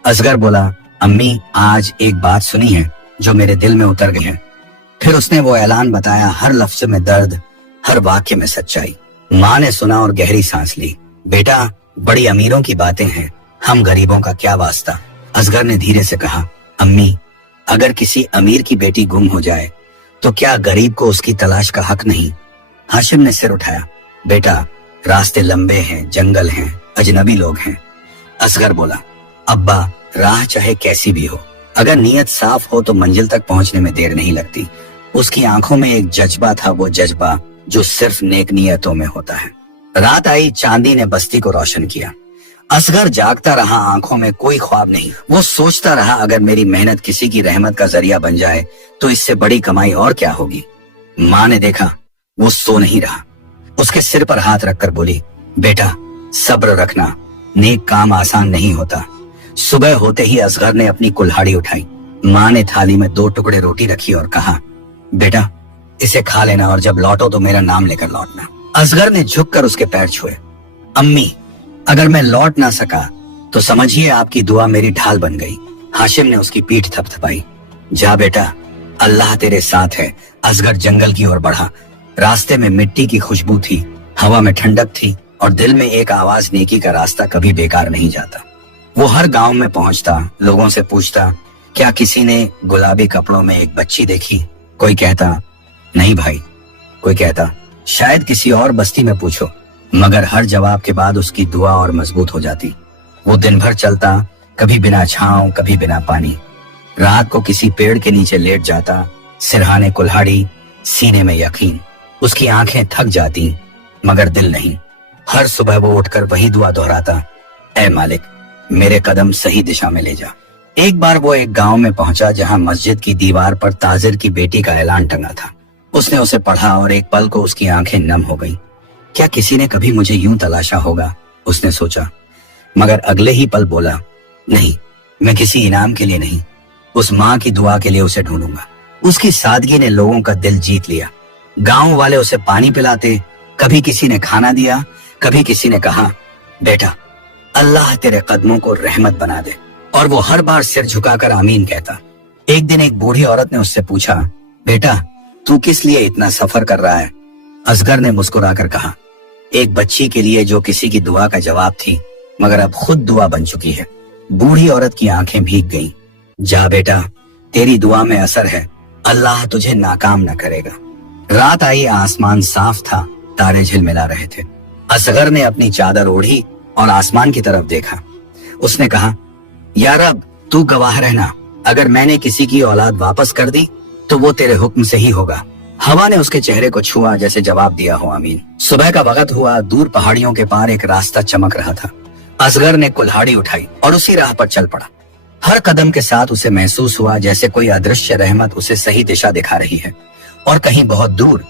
असगर बोला, अम्मी, आज एक बात सुनी है जो मेरे दिल में उतर गई है। फिर उसने वो ऐलान बताया, हर लफ्ज में दर्द, हर वाक्य में सच्चाई। माँ ने सुना और गहरी सांस ली। बेटा, बड़ी अमीरों की बातें हैं, हम गरीबों का क्या वास्ता। असगर ने धीरे से कहा, अम्मी, अगर किसी अमीर की बेटी गुम हो जाए तो क्या गरीब को उसकी तलाश का हक नहीं? हाशिम ने सिर उठाया। बेटा, रास्ते लंबे हैं, जंगल हैं, अजनबी लोग हैं। असगर बोला, अब्बा, राह चाहे कैसी भी हो, अगर नीयत साफ हो तो मंजिल तक पहुंचने में देर नहीं लगती। उसकी आंखों में एक जज्बा था, वो जज्बा जो सिर्फ नेक नियतों में होता है। रात आई, चांदी ने बस्ती को रोशन किया। असगर जागता रहा, आंखों में कोई ख्वाब नहीं। वो सोचता रहा, अगर मेरी मेहनत किसी की रहमत का जरिया बन जाए तो इससे बड़ी कमाई और क्या होगी। माँ ने देखा वो सो नहीं रहा। उसके सिर पर हाथ रखकर बोली, बेटा, सब्र रखना, नेक काम आसान नहीं होता। सुबह होते ही असगर ने अपनी कुल्हाड़ी उठाई। माँ ने थाली में 2 टुकड़े रोटी रखी और कहा, बेटा इसे खा लेना और जब लौटो तो मेरा नाम लेकर लौटना। असगर ने झुककर उसके पैर छुए। अम्मी, अगर मैं लौट ना सका तो समझिए आपकी दुआ मेरी ढाल बन गई। हाशिम ने उसकी पीठ थपथपाई। जा बेटा, अल्लाह तेरे साथ है। असगर जंगल की ओर बढ़ा। रास्ते में मिट्टी की खुशबू थी, हवा में ठंडक थी और दिल में एक आवाज, नेकी का रास्ता कभी बेकार नहीं जाता। वो हर गांव में पहुंचता, लोगों से पूछता, क्या किसी ने गुलाबी कपड़ों में एक बच्ची देखी? कोई कहता, नहीं भाई। कोई कहता, शायद किसी और बस्ती में पूछो। मगर हर जवाब के बाद उसकी दुआ और मजबूत हो जाती। वो दिन भर चलता, कभी बिना छांव, कभी बिना पानी। रात को किसी पेड़ के नीचे लेट जाता, सिरहाने कुल्हाड़ी, सीने में यकीन। उसकी आंखें थक जाती मगर दिल नहीं। हर सुबह वो उठकर वही दुआ दोहराता, ऐ मालिक मेरे कदम सही दिशा में ले जा। एक बार वो एक गांव में पहुंचा जहां मस्जिद की दीवार पर ताजिर की बेटी का ऐलान टंगा था। उसने उसे पढ़ा और एक पल को उसकी आंखें नम हो गईं। क्या किसी ने कभी मुझे यूं तलाशा होगा, उसने सोचा। मगर अगले ही पल बोला, नहीं, मैं किसी इनाम के लिए नहीं, उस माँ की दुआ के लिए उसे ढूंढूंगा। उसकी सादगी ने लोगों का दिल जीत लिया। गांव वाले उसे पानी पिलाते, कभी किसी ने खाना दिया, कभी किसी ने कहा, बेटा अल्लाह तेरे कदमों को रहमत बना दे। और वो हर बार सिर झुकाकर आमीन कहता। एक दिन एक बूढ़ी औरत ने उससे पूछा, बेटा तू किस लिए इतना सफर कर रहा है? असगर ने मुस्कुराकर कहा, एक बच्ची के लिए जो किसी की दुआ का जवाब थी मगर अब खुद दुआ बन चुकी है। बूढ़ी औरत की आंखें भीग गईं। जा बेटा, तेरी दुआ में असर है, अल्लाह तुझे नाकाम न करेगा। रात आई, आसमान साफ था, तारे झिलमिला रहे थे। असगर ने अपनी चादर ओढ़ी और आसमान की तरफ देखा। उसने कहा, या रब तू गवाह रहना, अगर मैंने किसी की औलाद वापस कर दी तो वो तेरे हुक्म से ही होगा। हवा ने उसके चेहरे को छुआ जैसे जवाब दिया हो आमीन। सुबह का वक्त हुआ, दूर पहाड़ियों के पार एक रास्ता चमक रहा था। असगर ने कुल्हाड़ी उठाई और उसी राह पर चल पड़ा। हर कदम के साथ उसे महसूस हुआ जैसे कोई अदृश्य रहमत उसे सही दिशा दिखा रही है। और कहीं बहुत दूर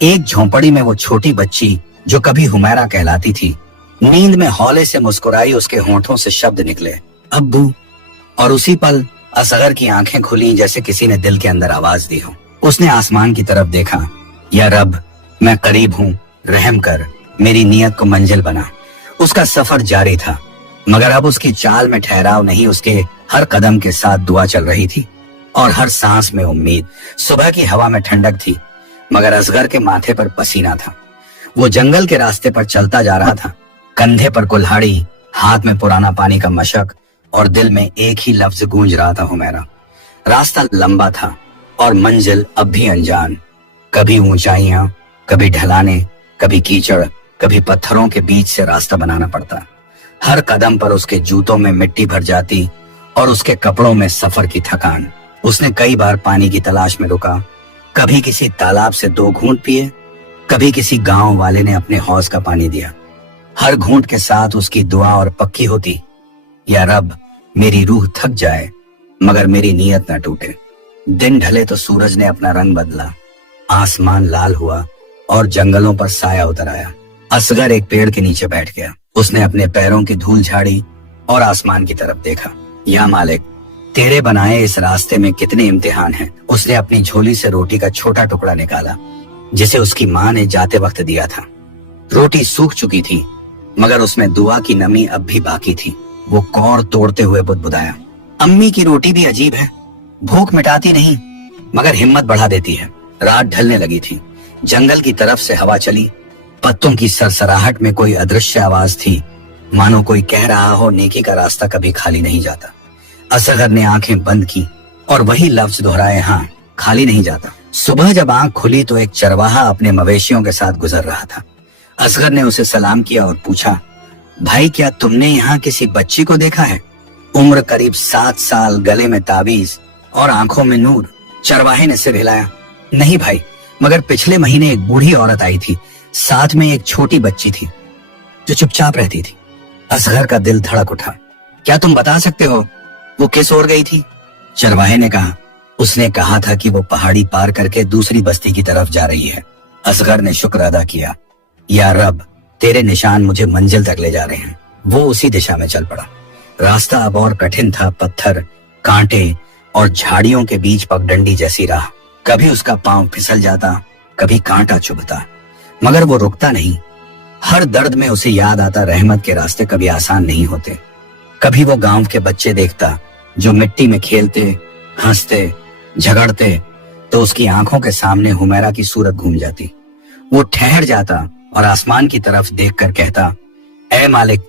एक झोंपड़ी में वो छोटी बच्ची जो कभी हुमैरा कहलाती थी, नींद में हौले से मुस्कुराई। उसके होंठों से शब्द निकले, अब्बू। और उसी पल असगर की आंखें खुली जैसे किसी ने दिल के अंदर आवाज दी हो। उसने आसमान की तरफ देखा, या रब मैं करीब हूँ, रहम कर, मेरी नियत को मंजिल बना। उसका सफर जारी था मगर अब उसकी चाल में ठहराव नहीं, उसके हर कदम के साथ दुआ चल रही थी और हर सांस में उम्मीद। सुबह की हवा में ठंडक थी मगर असगर के माथे पर पसीना था। वो जंगल के रास्ते पर चलता जा रहा था, कंधे पर कुल्हाड़ी, हाथ में पुराना पानी का मशक और दिल में एक ही लफ्ज गूंज रहा था, हुमैरा। रास्ता लंबा था और मंजिल अब भी अनजान। कभी ऊंचाइयां, कभी ढलाने, कभी कीचड़, कभी पत्थरों के बीच से रास्ता बनाना पड़ता। हर कदम पर उसके जूतों में मिट्टी भर जाती और उसके कपड़ों में सफर की थकान। उसने कई बार पानी की तलाश में रुका, कभी किसी तालाब से 2 घूंट पिए, कभी किसी गांव वाले ने अपने हौज का पानी दिया। हर घूंट के साथ उसकी दुआ और पक्की होती, या रब मेरी रूह थक जाए मगर मेरी नीयत न टूटे। दिन ढले तो सूरज ने अपना रंग बदला, आसमान लाल हुआ और जंगलों पर साया उतर आया। असगर एक पेड़ के नीचे बैठ गया। उसने अपने पैरों की धूल झाड़ी और आसमान की तरफ देखा। या मालिक तेरे बनाए इस रास्ते में कितने इम्तिहान हैं। उसने अपनी झोली से रोटी का छोटा टुकड़ा निकाला जिसे उसकी माँ ने जाते वक्त दिया था। रोटी सूख चुकी थी मगर उसमें दुआ की नमी अब भी बाकी थी। वो कौर तोड़ते हुए बुदबुदाया, अम्मी की रोटी भी अजीब है, भूख मिटाती नहीं मगर हिम्मत बढ़ा देती है। रात ढलने लगी थी, जंगल की तरफ से हवा चली, पत्तों की सरसराहट में कोई अदृश्य आवाज थी, मानो कोई कह रहा हो नेकी का रास्ता कभी खाली नहीं जाता। असगर ने आंखें बंद की और वही लफ्ज दोहराए, हाँ खाली नहीं जाता। सुबह जब आंख खुली तो एक चरवाहा अपने मवेशियों के साथ गुजर रहा था। असगर ने उसे सलाम किया और पूछा, भाई क्या तुमने यहाँ किसी बच्ची को देखा है? उम्र करीब 7 साल, गले में ताबीज और आंखों में नूर। चरवाहे ने सिर हिलाया, नहीं भाई, मगर पिछले महीने एक बूढ़ी औरत आई थी, साथ में एक छोटी बच्ची थी जो चुपचाप रहती थी। असगर का दिल धड़क उठा, क्या तुम बता सकते हो वो किस ओर गई थी? चरवाहे ने कहा, उसने कहा था कि वो पहाड़ी पार करके दूसरी बस्ती की तरफ जा रही है। असगर ने शुक्र अदा किया, या रब तेरे निशान मुझे मंजिल तक ले जा रहे हैं। वो उसी दिशा में चल पड़ा। रास्ता अब और कठिन था, पत्थर, कांटे और झाड़ियों के बीच पगडंडी जैसी राह। कभी उसका पांव फिसल जाता, कभी कांटा चुभता, मगर वो रुकता नहीं। हर दर्द में उसे याद आता, रहमत के रास्ते कभी आसान नहीं होते। कभी वो गांव के बच्चे देखता जो मिट्टी में खेलते, हंसते, झगड़ते, तो उसकी आंखों के सामने हुमैरा की सूरत घूम जाती। वो ठहर जाता और आसमान की तरफ देखकर कहता, ऐ मालिक,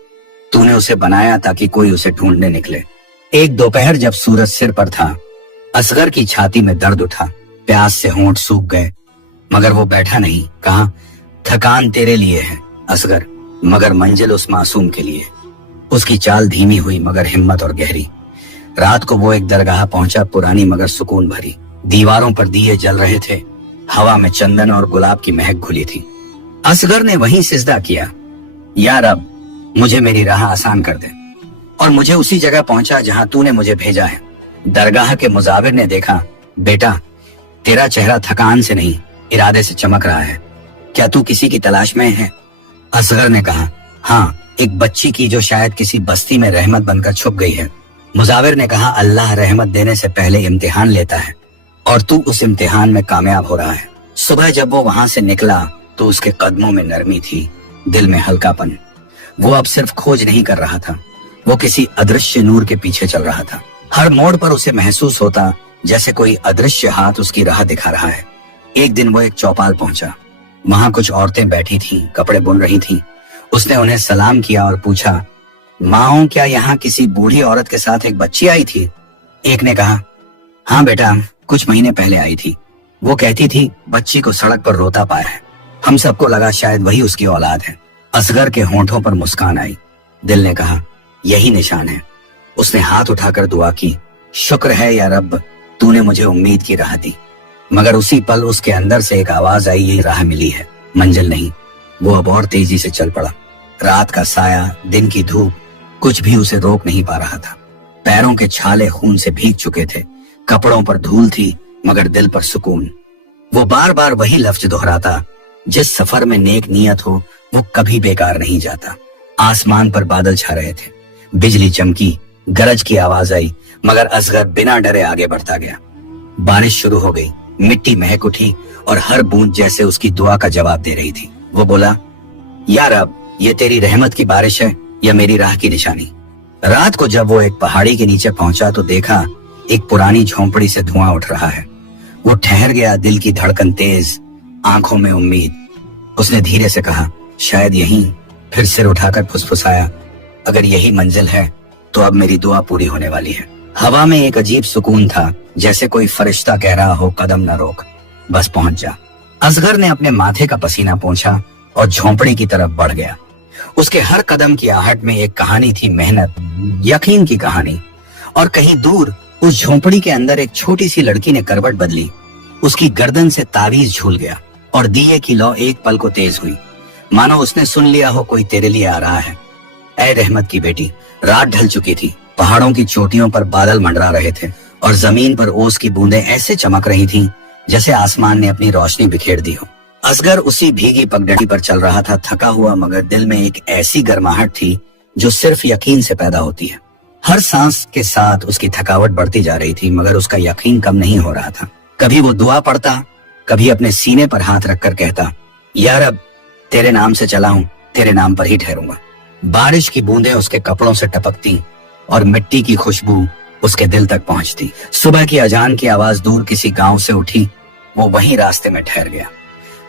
तूने उसे बनाया ताकि कोई उसे ढूंढने निकले। एक दोपहर जब सूरज सिर पर था, असगर की छाती में दर्द उठा, प्यास से होंठ सूख गए, मगर वो बैठा नहीं। कहा, थकान तेरे लिए है असगर, मगर मंजिल उस मासूम के लिए। उसकी चाल धीमी हुई मगर हिम्मत और गहरी। रात को वो एक दरगाह पहुंचा, पुरानी मगर सुकून भरी। दीवारों पर दिए जल रहे थे, हवा में चंदन और गुलाब की महक घुली थी। असगर ने वहीं सिजदा किया, या रब, मुझे मेरी राह आसान कर दे। और मुझे उसी जगह पहुंचा जहां तूने मुझे भेजा है। दरगाह के मुजाविर ने देखा, बेटा, तेरा चेहरा थकान से नहीं, इरादे से चमक रहा है। क्या तू किसी की तलाश में है? असगर ने कहा, हाँ, एक बच्ची की जो शायद किसी बस्ती में रहमत बनकर छुप गई है। मुजाविर ने कहा, अल्लाह रहमत देने से पहले इम्तिहान लेता है और तू उस इम्तिहान में कामयाब हो रहा है। सुबह जब वो वहां से निकला तो उसके कदमों में नरमी थी, दिल में हल्कापन। वो अब सिर्फ खोज नहीं कर रहा था, वो किसी अदृश्य नूर के पीछे चल रहा था। हर मोड़ पर उसे महसूस होता जैसे कोई अदृश्य हाथ उसकी राह दिखा रहा है। एक दिन वो एक चौपाल पहुंचा। वहां कुछ औरतें बैठी थीं, कपड़े बुन रही थीं। उसने उन्हें सलाम किया और पूछा, माओ, क्या यहाँ किसी बूढ़ी औरत के साथ एक बच्ची आई थी? एक ने कहा, हाँ बेटा, कुछ महीने पहले आई थी। वो कहती थी बच्ची को सड़क पर रोता पाया है। हम सबको लगा शायद वही उसकी औलाद है। असगर के होंठों पर मुस्कान आई। दिल ने कहा, यही निशान है। उसने हाथ उठाकर दुआ की, शुक्र है या रब, तूने मुझे उम्मीद की राह दी। मगर उसी पल उसके अंदर से एक आवाज आई, यही राह मिली है, मंजिल नहीं। वो अब और तेजी से चल पड़ा। रात का साया, दिन की धूप, कुछ भी उसे रोक नहीं पा रहा था। पैरों के छाले खून से भीग चुके थे, कपड़ों पर धूल थी मगर दिल पर सुकून। वो बार बार वही लफ्ज दोहराता, जिस सफर में नेक नियत हो वो कभी बेकार नहीं जाता। आसमान पर बादल छा रहे थे, बिजली चमकी, गरज की आवाज आई, मगर असगर बिना डरे आगे बढ़ता गया। बारिश शुरू हो गई, मिट्टी महक उठी और हर बूंद जैसे उसकी दुआ का जवाब दे रही थी। वो बोला, या रब, ये तेरी रहमत की बारिश है या मेरी राह की निशानी? रात को जब वो एक पहाड़ी के नीचे पहुंचा तो देखा एक पुरानी झोंपड़ी से धुआं उठ रहा है। वो ठहर गया, दिल की धड़कन तेज, आंखों में उम्मीद। उसने धीरे से कहा, शायद यहीं। फिर सिर उठाकर फुसफुसाया, अगर यही मंजिल है तो अब मेरी दुआ पूरी होने वाली है। हवा में एक अजीब सुकून था, जैसे कोई फरिश्ता कह रहा हो, कदम न रोक, बस पहुंच जा। असगर ने अपने माथे का पसीना पोंछा और झोंपड़ी की तरफ बढ़ गया। उसके हर कदम की आहट में एक कहानी थी, मेहनत, यकीन की कहानी। और कहीं दूर उस झोंपड़ी के अंदर एक छोटी सी लड़की ने करवट बदली। उसकी गर्दन से तावीज झूल गया और दिए की लौ एक पल को तेज हुई, मानो उसने सुन लिया हो कोई तेरे लिए आ रहा है। ऐ रहमत की बेटी, रात ढल चुकी थी, पहाड़ों की चोटियों पर बादल मंडरा रहे थे और जमीन पर ओस की बूंदें ऐसे चमक रही थीं जैसे आसमान ने अपनी रोशनी बिखेर दी हो। असगर उसी भीगी पगडंडी पर चल रहा था, थका हुआ, मगर दिल में एक ऐसी गर्माहट थी जो सिर्फ यकीन से पैदा होती है। हर सांस के साथ उसकी थकावट बढ़ती जा रही थी, मगर उसका यकीन कम नहीं हो रहा था। कभी वो दुआ पढ़ता, कभी अपने सीने पर हाथ रखकर कहता, या रब, तेरे नाम से चला हूं, तेरे नाम पर ही ठहरूंगा। बारिश की बूंदें उसके कपड़ों से टपकती और मिट्टी की खुशबू उसके दिल तक पहुंचती। सुबह की अजान की आवाज दूर किसी गांव से उठी। वो वहीं रास्ते में ठहर गया,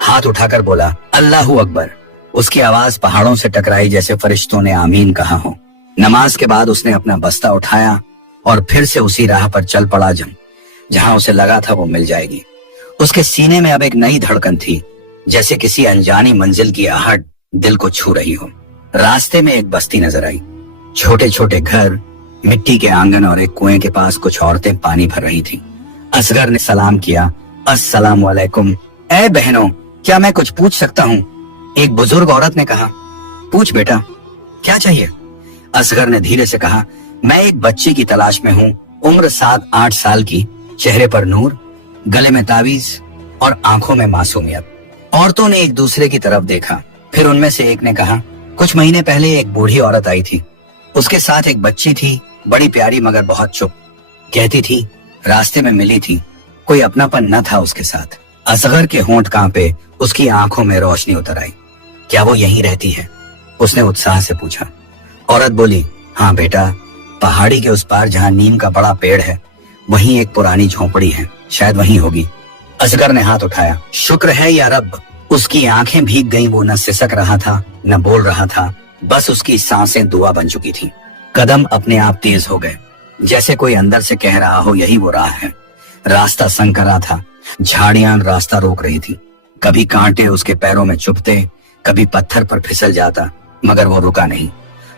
हाथ उठाकर बोला, अल्लाहू अकबर। उसकी आवाज पहाड़ों से टकराई जैसे फरिश्तों ने आमीन कहा हो। नमाज के बाद उसने अपना बस्ता उठाया और फिर से उसी राह पर चल पड़ा जहां उसे लगा था वो मिल जाएगी। उसके सीने में अब एक नई धड़कन थी, जैसे किसी अनजानी मंजिल की आहट दिल को छू रही हो। रास्ते में एक बस्ती नजर आई, छोटे छोटे घर, मिट्टी के आंगन और एक कुएं के पास कुछ औरतें पानी भर रही थीं। असगर ने सलाम किया, अस्सलाम वालेकुम। ऐ बहनों, क्या मैं कुछ पूछ सकता हूँ? एक बुजुर्ग औरत ने कहा। पूछ बेटा, क्या चाहिए? असगर ने धीरे से कहा, मैं एक बच्ची की तलाश में हूँ, उम्र 7-8 साल की, चेहरे पर नूर, गले में तावीज और आंखों में मासूमियत। औरतों ने एक दूसरे की तरफ देखा, फिर उनमें से एक ने कहा, कुछ महीने पहले एक बूढ़ी औरत आई थी, उसके साथ एक बच्ची थी, बड़ी प्यारी मगर बहुत चुप। कहती थी रास्ते में मिली थी, कोई अपनापन न था उसके साथ। असगर के होंठ कांपे, उसकी आंखों में रोशनी उतर आई। क्या वो यहीं रहती है? उसने उत्साह से पूछा। औरत बोली, हाँ बेटा, पहाड़ी के उस पार जहाँ नीम का बड़ा पेड़ है, वहीं एक पुरानी झोंपड़ी है, शायद वहीं होगी। असगर ने हाथ उठाया। शुक्र है या रब, उसकी आंखें भीग गईं। वो न सिसक रहा था न बोल रहा था, बस उसकी सांसें दुआ बन चुकी थी। कदम अपने आप तेज हो गए, जैसे कोई अंदर से कह रहा हो यही वो राह है। रास्ता संकरा था, झाड़ियां रास्ता रोक रही थी। कभी कांटे उसके पैरों में चुभते, कभी पत्थर पर फिसल जाता, मगर वो रुका नहीं।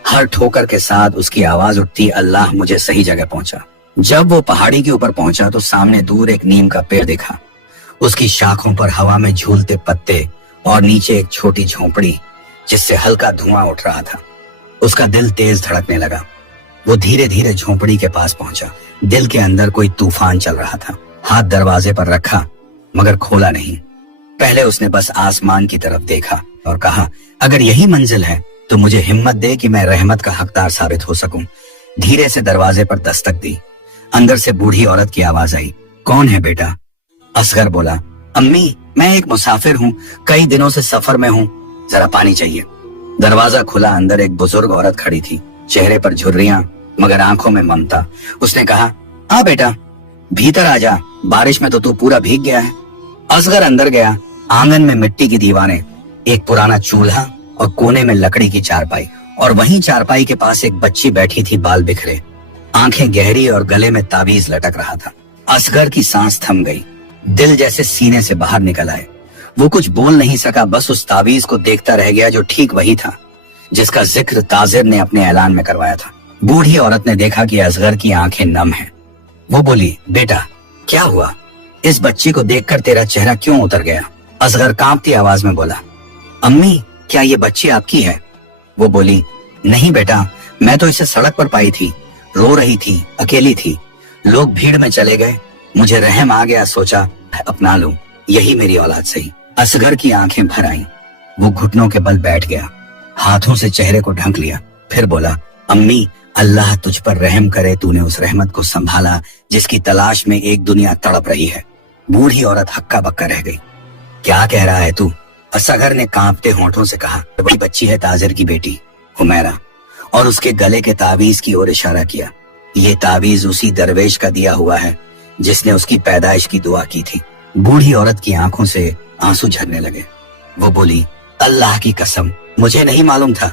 हर ठोकर के साथ उसकी आवाज उठती, अल्लाह मुझे सही जगह पहुंचा। जब वो पहाड़ी के ऊपर पहुंचा तो सामने दूर एक नीम का पेड़ दिखा। उसकी शाखों पर हवा में झूलते पत्ते और नीचे एक छोटी झोंपड़ी जिससे हल्का धुआं उठ रहा था। उसका दिल तेज धड़कने लगा। वो धीरे धीरे झोंपड़ी के पास पहुंचा। दिल के अंदर कोई तूफान चल रहा था। हाथ दरवाजे पर रखा मगर खोला नहीं। पहले उसने बस आसमान की तरफ देखा और कहा, अगर यही मंजिल है तो मुझे हिम्मत दे कि मैं रहमत का हकदार साबित हो सकूं। धीरे से दरवाजे पर दस्तक दी। अंदर से बूढ़ी औरत की आवाज आई, कौन है बेटा? असगर बोला, अम्मी, मैं एक मुसाफिर हूँ, कई दिनों से सफर में हूँ, जरा पानी चाहिए। दरवाजा खुला, अंदर एक बुजुर्ग औरत खड़ी थी, चेहरे पर झुर्रियां मगर आंखों में ममता। उसने कहा, आ बेटा, भीतर आ जा, बारिश में तो तू पूरा भीग गया है। असगर अंदर गया। आंगन में मिट्टी की दीवारें, एक पुराना चूल्हा और कोने में लकड़ी की चारपाई, और वहीं चारपाई के पास एक बच्ची बैठी थी, बाल बिखरे, आंखें गहरी और गले में ताबीज लटक रहा था। असगर की सांस थम गई, दिल जैसे सीने से बाहर निकल आए। वो कुछ बोल नहीं सका, बस उस ताबीज को देखता रह गया जो ठीक वही था जिसका जिक्र ताजिर ने अपने ऐलान में करवाया था। बूढ़ी औरत ने देखा कि असगर की आंखें नम हैं। वो बोली, बेटा क्या हुआ? इस बच्ची को देखकर तेरा चेहरा क्यों उतर गया? असगर कांपती आवाज में बोला, अम्मी, क्या ये बच्ची आपकी है? वो बोली, नहीं बेटा, मैं तो इसे सड़क पर पाई थी, रो रही थी, अकेली थी। लोग भीड़ में चले गए, मुझे रहम आ गया, सोचा अपना लूं, यही मेरी औलाद सही। असगर की आंखें भर आईं। वो घुटनों के बल बैठ गया, हाथों से चेहरे को ढक लिया, फिर बोला, अम्मी, अल्लाह तुझ पर रहम करे, तूने उस रहमत को संभाला जिसकी तलाश में एक दुनिया तड़प रही है। बूढ़ी औरत हक्का बक्का रह गई। क्या कह रहा है तू? असगर ने कांपते होंठों से कहा, बड़ी बच्ची है ताजिर की बेटी हुमैरा, और उसके गले के तावीज की ओर इशारा किया। ये तावीज उसी दरवेश का दिया हुआ है जिसने उसकी पैदाइश की दुआ की थी। बूढ़ी औरत की आंखों से आंसू झरने लगे। वो बोली, अल्लाह की कसम, मुझे नहीं मालूम था।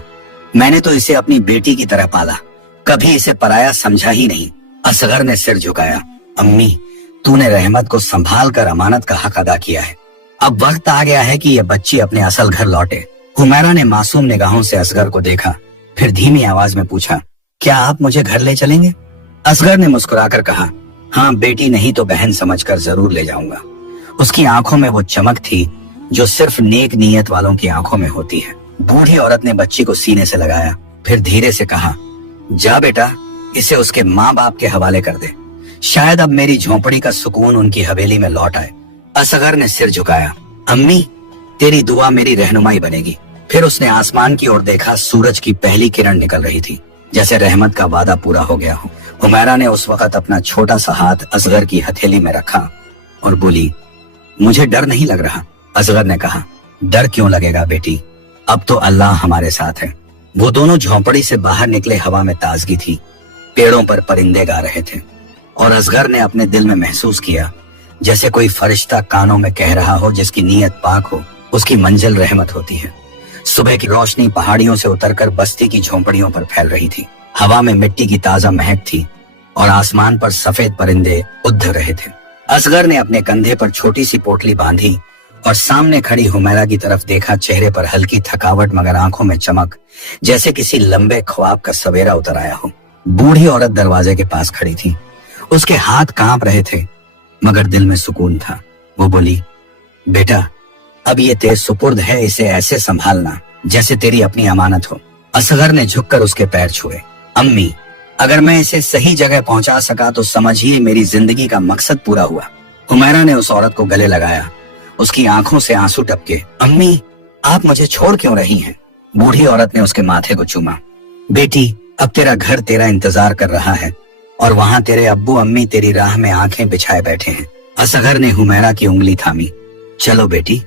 मैंने तो इसे अपनी बेटी की तरह पाला, कभी इसे पराया समझा ही नहीं। असगर ने सिर झुकाया। अम्मी, तूने रहमत को संभाल कर अमानत का हक अदा किया है। अब वक्त आ गया है कि यह बच्ची अपने असल घर लौटे। हुमैरा ने मासूम निगाहों से असगर को देखा, फिर धीमी आवाज में पूछा, क्या आप मुझे घर ले चलेंगे? असगर ने मुस्कुराकर कहा, हाँ, बेटी नहीं तो बहन समझकर जरूर ले जाऊंगा। उसकी आंखों में वो चमक थी जो सिर्फ नेक नीयत वालों की आंखों में होती है। बूढ़ी औरत ने बच्ची को सीने से लगाया, फिर धीरे से कहा, जा बेटा, इसे उसके माँ बाप के हवाले कर दे, शायद अब मेरी झोंपड़ी का सुकून उनकी हवेली में लौट आए। असगर ने सिर झुकाया। अम्मी, तेरी दुआ मेरी रहनुमाई बनेगी। फिर उसने आसमान की ओर देखा। सूरज की पहली किरण निकल रही थी, जैसे रहमत का वादा पूरा हो गया हो। हुमैरा ने उस वक्त अपना छोटा सा हाथ असगर की हथेली में रखा और बोली, मुझे डर नहीं लग रहा। असगर ने कहा, डर क्यों लगेगा बेटी, अब तो अल्लाह हमारे साथ है। वो दोनों झोंपड़ी से बाहर निकले। हवा में ताजगी थी, पेड़ों पर परिंदे गा रहे थे, और असगर ने अपने दिल में महसूस किया जैसे कोई फरिश्ता कानों में कह रहा हो, जिसकी नीयत पाक हो उसकी मंजिल रहमत होती है। सुबह की रोशनी पहाड़ियों से उतरकर बस्ती की झोंपड़ियों पर फैल रही थी। हवा में मिट्टी की ताजा महक थी और आसमान पर सफेद परिंदे उड़ रहे थे। असगर ने अपने कंधे पर छोटी सी पोटली बांधी और सामने खड़ी हुमैरा की तरफ देखा। चेहरे पर हल्की थकावट मगर आंखों में चमक, जैसे किसी लंबे ख्वाब का सवेरा उतर आया हो। बूढ़ी औरत दरवाजे के पास खड़ी थी। उसके हाथ कांप रहे थे मगर दिल में सुकून था। वो बोली, बेटा, अब ये तेरे सुपुर्द है, इसे ऐसे संभालना जैसे तेरी अपनी अमानत हो। असगर ने झुककर उसके पैर छुए। अम्मी, अगर मैं इसे सही जगह पहुंचा सका तो समझिए मेरी जिंदगी का मकसद पूरा हुआ। हुमैरा ने उस औरत को गले लगाया। उसकी आंखों से आंसू टपके। अम्मी, आप मुझे छोड़ क्यों रही हैं? बूढ़ी औरत ने उसके माथे को चूमा। बेटी, अब तेरा घर तेरा इंतजार कर रहा है और वहां तेरे अब्बू अम्मी तेरी राह में आंखें बिछाए बैठे हैं। असगर ने हुमैरा की उंगली थामी। चलो बेटी,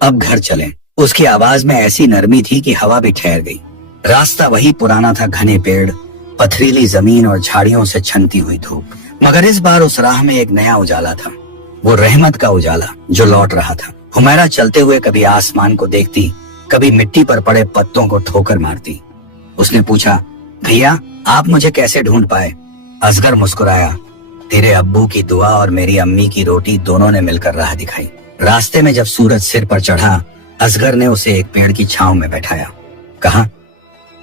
अब घर चलें। उसकी आवाज में ऐसी नरमी थी कि हवा भी ठहर गई। रास्ता वही पुराना था, घने पेड़, पथरीली जमीन और झाड़ियों से छनती हुई धूप। मगर इस बार उस राह में एक नया उजाला था, वो रहमत का उजाला जो लौट रहा था। हुमैरा चलते हुए कभी आसमान को देखती, कभी मिट्टी पर पड़े पत्तों को ठोकर मारती। उसने पूछा, भैया आप मुझे कैसे ढूंढ पाए? असगर मुस्कुराया। तेरे अब्बू की दुआ और मेरी अम्मी की रोटी दोनों ने मिलकर राह दिखाई। रास्ते में जब सूरज सिर पर चढ़ा, असगर ने उसे एक पेड़ की छांव में बैठाया। कहा,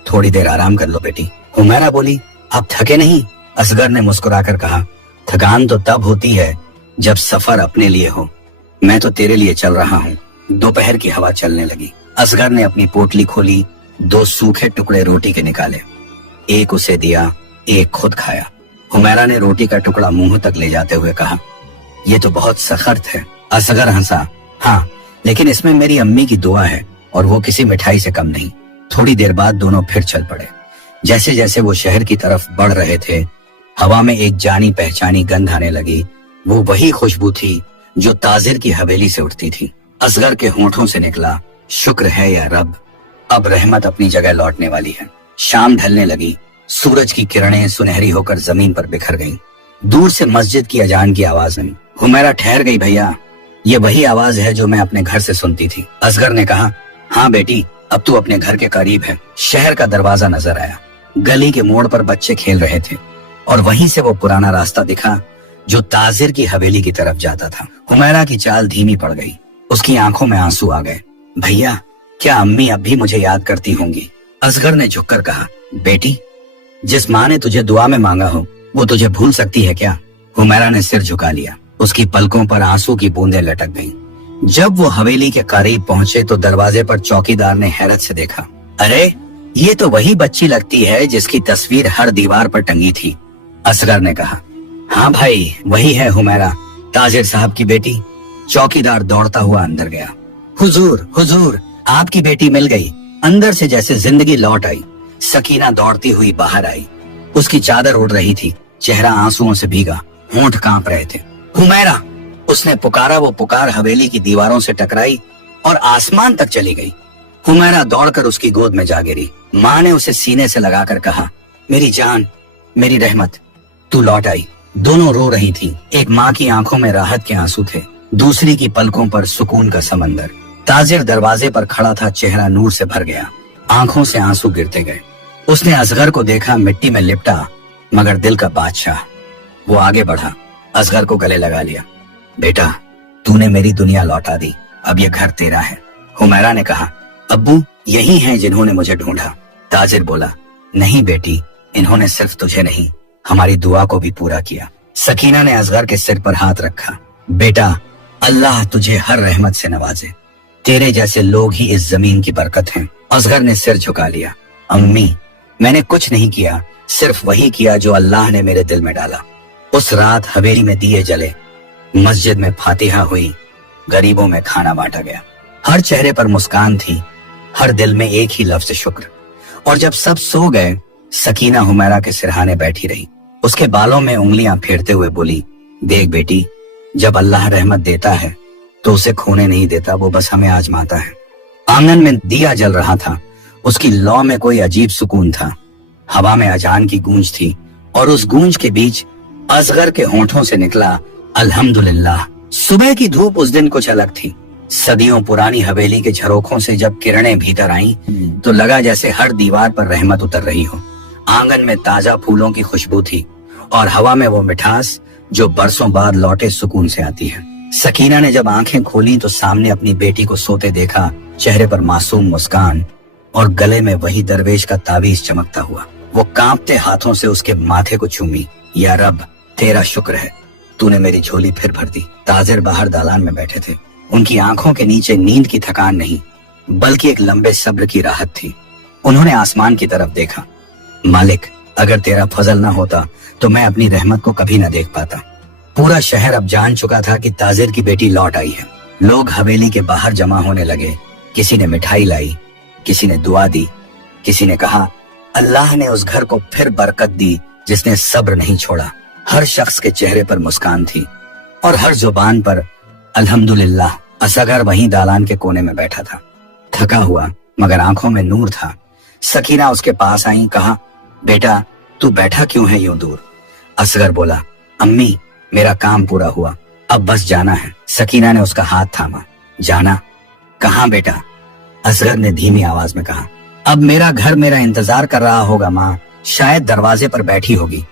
थोड़ी देर आराम कर लो बेटी। हुमैरा बोली, आप थके नहीं? असगर ने मुस्कुराकर कहा, थकान तो तब होती है जब सफर अपने लिए हो। मैं तो तेरे लिए चल रहा हूँ। दोपहर की हवा चलने लगी। असगर ने अपनी पोटली खोली, 2 सूखे टुकड़े रोटी के निकाले। एक उसे दिया, एक खुद खाया। हुमैरा ने रोटी का टुकड़ा मुंह तक ले जाते हुए कहा, ये तो बहुत सख्त है। असगर हंसा। हाँ, लेकिन इसमें मेरी अम्मी की दुआ है और वो किसी मिठाई से कम नहीं। थोड़ी देर बाद दोनों फिर चल पड़े। जैसे जैसे वो शहर की तरफ बढ़ रहे थे, हवा में एक जानी पहचानी गंध आने लगी। वो वही खुशबू थी जो ताजिर की हवेली से उठती थी। असगर के होंठों से निकला, शुक्र है या रब, अब रहमत अपनी जगह लौटने वाली है। शाम ढलने लगी। सूरज की किरणें सुनहरी होकर जमीन पर बिखर गईं। दूर से मस्जिद की अजान की आवाज आई। हुमैरा ठहर गई। भैया, ये वही आवाज है जो मैं अपने घर से सुनती थी। असगर ने कहा, हाँ बेटी, अब तू अपने घर के करीब है। शहर का दरवाजा नजर आया। गली के मोड़ पर बच्चे खेल रहे थे और वहीं से वो पुराना रास्ता दिखा जो ताजिर की हवेली की तरफ जाता था। हुमैरा की चाल धीमी पड़ गई। उसकी आंखों में आंसू आ गए। भैया, क्या अम्मी अब भी मुझे याद करती होंगी? असगर ने झुककर कहा, बेटी, जिस माँ ने तुझे दुआ में मांगा हो वो तुझे भूल सकती है क्या? हुमैरा ने सिर झुका लिया। उसकी पलकों पर आंसू की बूंदें लटक गईं। जब वो हवेली के करीब पहुंचे तो दरवाजे पर चौकीदार ने हैरत से देखा। अरे, ये तो वही बच्ची लगती है जिसकी तस्वीर हर दीवार पर टंगी थी। असगर ने कहा, हाँ भाई, वही है हुमैरा, ताजिर साहब की बेटी। चौकीदार दौड़ता हुआ अंदर गया। हुजूर, हुजूर, आपकी बेटी मिल गई। अंदर से जैसे जिंदगी लौट आई। सकीना दौड़ती हुई बाहर आई। उसकी चादर उड़ रही थी, चेहरा आंसुओं से भीगा, होंठ कांप रहे थे। हुमैरा, उसने पुकारा। वो पुकार हवेली की दीवारों से टकराई और आसमान तक चली गई। हुमैरा दौड़कर उसकी गोद में जा गिरी। माँ ने उसे सीने से लगाकर कहा, मेरी जान, मेरी रहमत, तू लौट आई। दोनों रो रही थी। एक माँ की आंखों में राहत के आंसू थे, दूसरी की पलकों पर सुकून का समंदर। ताजिर दरवाजे पर खड़ा था, चेहरा नूर से भर गया, आंखों से आंसू गिरते गए। उसने असगर को देखा, मिट्टी में लिपटा मगर दिल का बादशाह। वो आगे बढ़ा, असगर को गले लगा लिया। बेटा, तूने मेरी दुनिया लौटा दी, अब ये घर तेरा है। हुमैरा ने कहा, अब्बू यही हैं जिन्होंने मुझे ढूंढा। ताजिर बोला, नहीं बेटी, इन्होंने सिर्फ तुझे नहीं, हमारी दुआ को भी पूरा किया। सकीना ने असगर के सिर पर हाथ रखा। बेटा, अल्लाह तुझे हर रहमत से नवाजे। तेरे जैसे लोग ही इस जमीन की बरकत हैं। असगर ने सिर झुका लिया। अम्मी, मैंने कुछ नहीं किया, सिर्फ वही किया जो अल्लाह ने मेरे दिल में डाला। उस रात हवेली में दिए जले, मस्जिद में फातिहा हुई, गरीबों में खाना बांटा गया। हर चेहरे पर मुस्कान थी, हर दिल में एक ही लफ्ज शुक्र। और जब सब सो गए, सकीना हुमैरा के सिरहाने बैठी रही। उसके बालों में उंगलियां फेरते हुए बोली, देख बेटी, जब अल्लाह रहमत देता है तो उसे खोने नहीं देता, वो बस हमें आजमाता है। आंगन में दिया जल रहा था। उसकी लौ में कोई अजीब सुकून था। हवा में अजान की गूंज थी और उस गूंज के बीच असगर के होंठों से निकला अल्हम्दुलिल्लाह। सुबह की धूप उस दिन कुछ अलग थी। सदियों पुरानी हवेली के झरोखों से जब किरणें भीतर आईं, तो लगा जैसे हर दीवार पर रहमत उतर रही हो। आंगन में ताजा फूलों की खुशबू थी और हवा में वो मिठास जो बरसों बाद लौटे सुकून से आती है। सकीना ने जब आंखें खोली तो सामने अपनी बेटी को सोते देखा, चेहरे पर मासूम मुस्कान और गले में वही दरवेश का तावीज चमकता हुआ। वो कांपते हाथों से उसके माथे को चूमी। या रब, तेरा शुक्र है, तूने मेरी झोली फिर भर दी। ताजिर बाहर दालान में बैठे थे। उनकी आंखों के नीचे नींद की थकान नहीं, बल्कि एक लंबे सब्र की राहत थी। उन्होंने आसमान की तरफ देखा। मालिक, अगर तेरा फजल ना होता तो मैं अपनी रहमत को कभी न देख पाता। पूरा शहर अब जान चुका था कि ताजिर की बेटी लौट आई है। लोग हवेली के बाहर जमा होने लगे। किसी ने मिठाई लाई, किसी ने दुआ दी, किसी ने कहा अल्लाह ने उस घर को फिर बरकत दी जिसने सब्र नहीं छोड़ा। हर शख्स के चेहरे पर मुस्कान थी और हर जुबान पर अल्हम्दुलिल्लाह। असगर वहीं दालान के कोने में बैठा था, थका हुआ मगर आंखों में नूर था। सकीना उसके पास आई, कहा, बेटा तू बैठा क्यों है यूं दूर? असगर बोला, अम्मी मेरा काम पूरा हुआ, अब बस जाना है। सकीना ने उसका हाथ थामा। जाना? कहाँ बेटा? असगर ने धीमी आवाज में कहा, अब मेरा घर मेरा इंतजार कर रहा होगा माँ, शायद दरवाजे पर बैठी होगी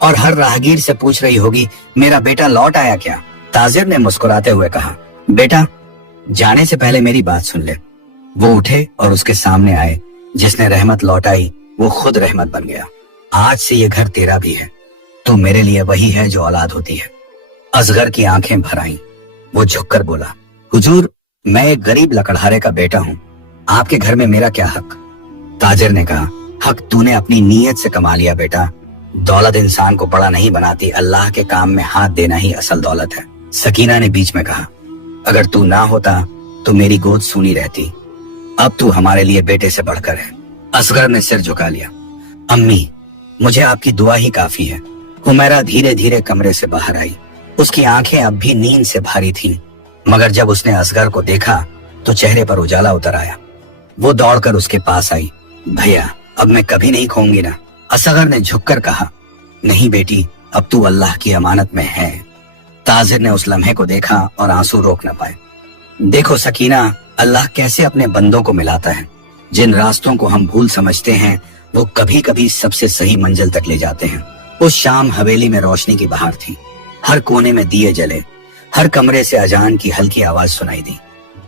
और हर राहगीर से पूछ रही होगी मेरा बेटा लौट आया क्या? ताजिर ने मुस्कुराते हुए कहा, बेटा जाने से पहले मेरी बात सुन ले। वो उठे और उसके सामने आए। जिसने रहमत लौटाई वो खुद रहमत बन गया। आज से ये घर तेरा भी है, तो मेरे लिए वही है जो औलाद होती है। असगर की आंखें भर आईं। वो झुककर बोला, हुजूर मैं एक गरीब लकड़हारे का बेटा हूँ, आपके घर में मेरा क्या हक? ताजिर ने कहा, हक तूने अपनी नीयत से कमा लिया बेटा। दौलत इंसान को बड़ा नहीं बनाती, अल्लाह के काम में हाथ देना ही असल दौलत है। सकीना ने बीच में कहा, अगर तू ना होता तो मेरी गोद सूनी रहती, अब तू हमारे लिए बेटे से बढ़कर है। असगर ने सिर झुका लिया। अम्मी मुझे आपकी दुआ ही काफी है। हुमैरा धीरे धीरे कमरे से बाहर आई। उसकी आंखें अब भी नींद से भारी थीं, मगर जब उसने असगर को देखा तो चेहरे पर उजाला उतर आया। वो दौड़कर उसके पास आई। भैया अब मैं कभी नहीं खोऊंगी ना? असगर ने झुककर कहा, नहीं बेटी अब तू अल्लाह की अमानत में है। ताजिर ने उस लम्हे को देखा और आंसू रोक न पाए। देखो सकीना, अल्लाह कैसे अपने बंदों को मिलाता है। जिन रास्तों को हम भूल समझते हैं वो कभी कभी सबसे सही मंजिल तक ले जाते हैं। उस शाम हवेली में रोशनी की बहार थी। हर कोने में दिए जले, हर कमरे से अजान की हल्की आवाज सुनाई दी।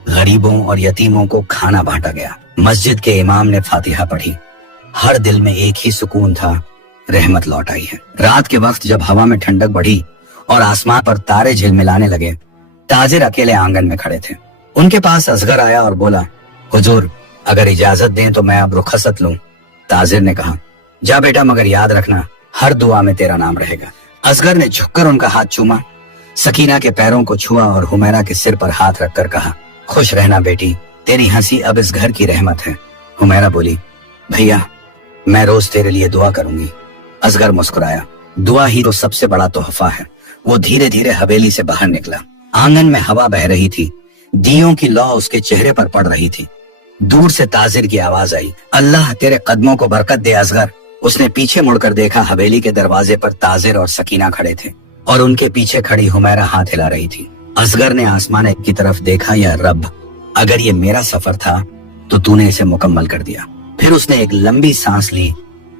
गरीबों और यतीमों को खाना बांटा गया। मस्जिद के इमाम ने फातिहा पढ़ी। हर दिल में एक ही सुकून था, रहमत लौट आई है। रात के वक्त जब हवा में ठंडक बढ़ी और आसमान पर तारे झिलमिलाने लगे, ताजिर अकेले आंगन में खड़े थे। उनके पास असगर आया और बोला, हुजूर अगर इजाजत दें तो मैं अब रुखसत लूं। ताजिर ने कहा, जा बेटा, मगर याद रखना हर दुआ में तेरा नाम रहेगा। असगर ने झुककर उनका हाथ चूमा, सकीना के पैरों को छुआ और हुमैरा के सिर पर हाथ रखकर कहा, खुश रहना बेटी, तेरी हंसी अब इस घर की रहमत है। हुमैरा बोली, भैया मैं रोज तेरे लिए दुआ करूंगी। असगर मुस्कुराया, दुआ ही तो सबसे बड़ा तोहफा है। वो धीरे धीरे हवेली से बाहर निकला। आंगन में हवा बह रही थी, दियों की लौ उसके चेहरे पर पड़ रही थी। दूर से ताजिर की आवाज आई, अल्लाह तेरे कदमों को बरकत दे असगर। उसने पीछे मुड़कर देखा, हवेली के दरवाजे पर ताजिर और सकीना खड़े थे और उनके पीछे खड़ी हुमैरा हाथ हिला रही थी। असगर ने आसमान की तरफ देखा, या रब, अगर ये मेरा सफर था तो तूने इसे मुकम्मल कर दिया। फिर उसने एक लंबी सांस ली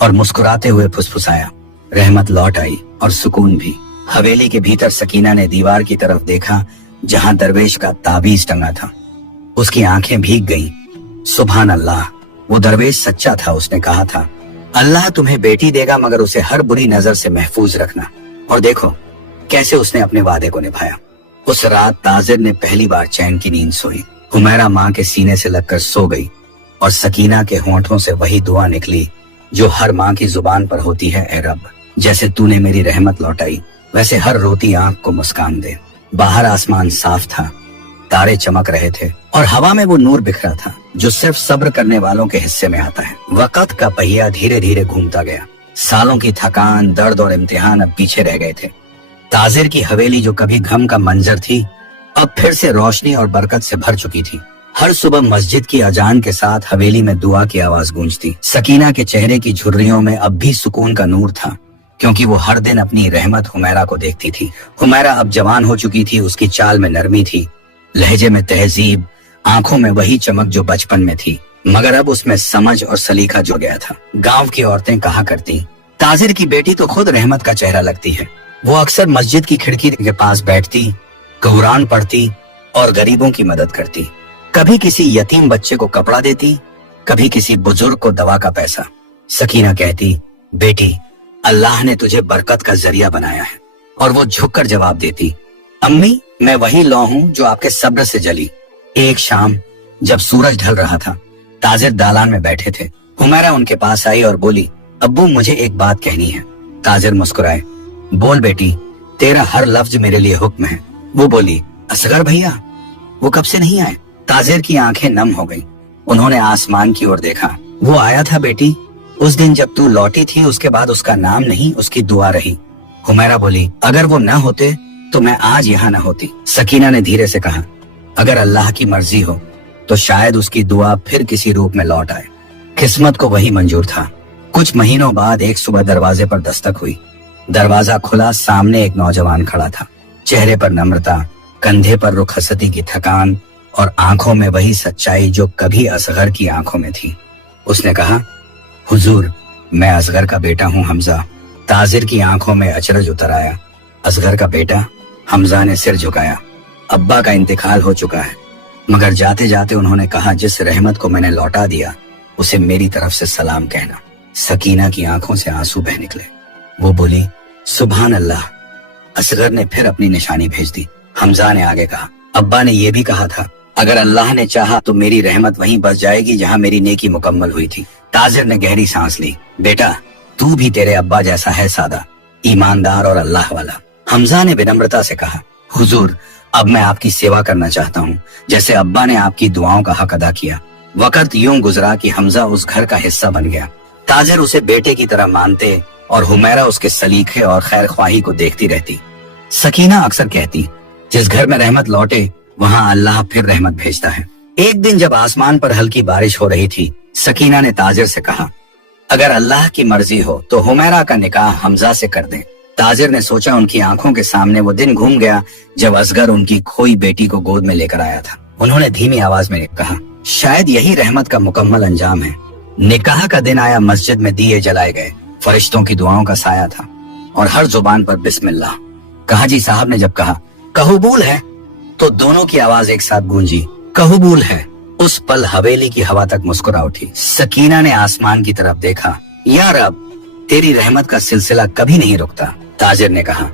और मुस्कुराते हुए फुसफुसाया, रहमत लौट आई और सुकून भी। हवेली के भीतर सकीना ने दीवार की तरफ देखा जहां दरवेश का ताबीज टंगा था। उसकी आंखें भीग गईं। सुभान अल्लाह, वो दरवेश सच्चा था। उसने कहा था, अल्लाह तुम्हें बेटी देगा मगर उसे हर बुरी नजर से महफूज रखना। और देखो कैसे उसने अपने वादे को निभाया। उस रात ताजिर ने पहली बार चैन की नींद सोई। हुमैरा माँ के सीने से लगकर सो गई और सकीना के होंठों से वही दुआ निकली जो हर माँ की जुबान पर होती है, ए रब, जैसे तूने मेरी रहमत लौटाई वैसे हर रोती आंख को मुस्कान दे। बाहर आसमान साफ था, तारे चमक रहे थे और हवा में वो नूर बिखरा था जो सिर्फ सब्र करने वालों के हिस्से में आता है। वक्त का पहिया धीरे धीरे घूमता गया। सालों की थकान, दर्द और इम्तिहान अब पीछे रह गए थे। ताजिर की हवेली जो कभी गम का मंजर थी, अब फिर से रोशनी और बरकत से भर चुकी थी। हर सुबह मस्जिद की अजान के साथ हवेली में दुआ की आवाज गूंजती। सकीना के चेहरे की झुर्रियों में अब भी सुकून का नूर था, क्योंकि वो हर दिन अपनी रहमत हुमैरा को देखती थी। हुमैरा अब जवान हो चुकी थी। उसकी चाल में नरमी थी, लहजे में तहजीब, आंखों में वही चमक जो बचपन में थी, मगर अब उसमें समझ और सलीका जुड़ गया था। गांव की औरतें कहा करती, ताजिर की बेटी तो खुद रहमत का चेहरा लगती है। वो अक्सर मस्जिद की खिड़की के पास बैठती, कुरान पढ़ती और गरीबों की मदद करती। कभी किसी यतीम बच्चे को कपड़ा देती, कभी किसी बुजुर्ग को दवा का पैसा। सकीना कहती, बेटी अल्लाह ने तुझे बरकत का जरिया बनाया है। और वो झुककर जवाब देती, अम्मी मैं वही लौ हूँ जो आपके सब्र से जली। एक शाम जब सूरज ढल रहा था, ताजिर दालान में बैठे थे। हुमैरा उनके पास आई और बोली, अब्बू मुझे एक बात कहनी है। ताजिर मुस्कुराए, बोल बेटी, तेरा हर लफ्ज मेरे लिए हुक्म है। वो बोली, असगर भैया वो कब से नहीं आए? ताजिर की आंखें नम हो गईं। उन्होंने आसमान की ओर देखा। वो आया था बेटी, उस दिन जब तू लौटी थी उसके बाद उसका नाम नहीं उसकी दुआ रही। हुमैरा बोली, अगर वो न होते तो मैं आज यहाँ न होती। सकीना ने धीरे से कहा, अगर अल्लाह की मर्जी हो तो शायद उसकी दुआ फिर किसी रूप में लौट आए। किस्मत को वही मंजूर था। कुछ महीनों बाद एक सुबह दरवाजे पर दस्तक हुई। दरवाजा खुला, सामने एक नौजवान खड़ा था। चेहरे पर नम्रता, कंधे पर रुखसती की थकान और आंखों में वही सच्चाई जो कभी असगर की आंखों में थी। उसने कहा, हुजूर, मैं असगर का बेटा हूँ हमजा। ताजिर की आंखों में अचरज उतर आया। असगर का बेटा? हमजा ने सिर झुकाया। अब्बा का इंतकाल हो चुका है, मगर जाते जाते उन्होंने कहा, जिस रहमत को मैंने लौटा दिया उसे मेरी तरफ से सलाम कहना। सकीना की आंखों से आंसू बह निकले। वो बोली, सुभान अल्लाह। असगर ने फिर अपनी निशानी भेज दी। हमजा ने आगे कहा, अब्बा ने यह भी कहा था, अगर अल्लाह ने चाहा तो मेरी रहमत वहीं बस जाएगी जहां मेरी नेकी मुकम्मल हुई थी। ताजिर ने गहरी सांस ली। बेटा, तू भी तेरे अब्बा जैसा है, सादा, ईमानदार और अल्लाह वाला। हमजा ने विनम्रता से कहा, हुजूर, अब मैं आपकी सेवा करना चाहता हूँ, जैसे अब्बा ने आपकी दुआओं का हक अदा किया। वक्त यूं गुजरा कि हमजा उस घर का हिस्सा बन गया। ताजिर उसे बेटे की तरह मानते और हुमैरा उसके सलीखे और खैर ख्वाही को देखती रहती। सकीना अक्सर कहती, जिस घर में रहमत लौटे वहाँ अल्लाह फिर रहमत भेजता है। एक दिन जब आसमान पर हल्की बारिश हो रही थी, सकीना ने ताजिर से कहा, अगर अल्लाह की मर्जी हो तो हुमैरा का निकाह हमजा से कर दें। ताजिर ने सोचा उनकी आंखों के सामने वो दिन घूम गया जब असगर उनकी खोई बेटी को गोद में लेकर आया था। उन्होंने धीमी आवाज में कहा, शायद यही रहमत का मुकम्मल अंजाम है। निकाह का दिन आया, मस्जिद में दिए जलाए गए, फरिश्तों की दुआओं का साया था और हर जुबान पर बिस्मिल्लाह। काजी साहब ने जब कहा, कबूल है, तो दोनों की आवाज एक साथ गूंजी, कबूल है। उस पल हवेली की हवा तक मुस्कुरा उठी। सकीना ने आसमान की तरफ देखा। या रब, तेरी रहमत का सिलसिला कभी नहीं रुकता। ताजिर ने कहा,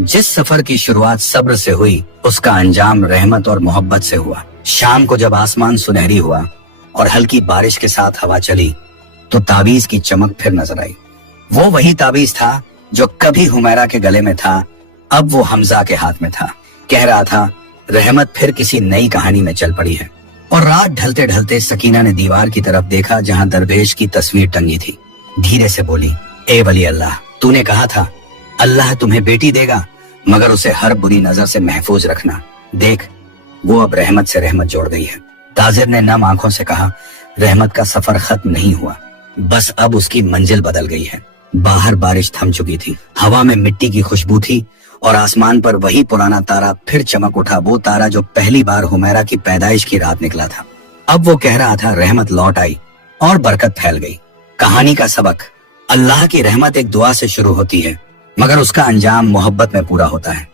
जिस सफर की शुरुआत सब्र से हुई उसका अंजाम रहमत और मोहब्बत से हुआ। शाम को जब आसमान सुनहरी हुआ और हल्की बारिश के साथ हवा चली तो ताबीज की चमक फिर नजर आई। वो वही ताबीज था जो कभी हुमैरा के गले में था, अब वो हमजा के हाथ में था। कह रहा था, रहमत फिर किसी नई कहानी में चल पड़ी है। और रात ढलते ढलते सकीना ने दीवार की तरफ देखा जहां दरवेश की तस्वीर टंगी थी। धीरे से बोली, ए वली अल्लाह, तूने कहा था अल्लाह तुम्हें बेटी देगा, मगर उसे हर बुरी नजर से महफूज रखना। देख, वो अब रहमत से रहमत जोड़ गई है। ताजिर ने नम आंखों से कहा, रहमत का सफर खत्म नहीं हुआ, बस अब उसकी मंजिल बदल गई है। बाहर बारिश थम चुकी थी, हवा में मिट्टी की खुशबू थी और आसमान पर वही पुराना तारा फिर चमक उठा, वो तारा जो पहली बार हुमैरा की पैदाइश की रात निकला था। अब वो कह रहा था, रहमत लौट आई और बरकत फैल गई। कहानी का सबक, अल्लाह की रहमत एक दुआ से शुरू होती है, मगर उसका अंजाम मोहब्बत में पूरा होता है।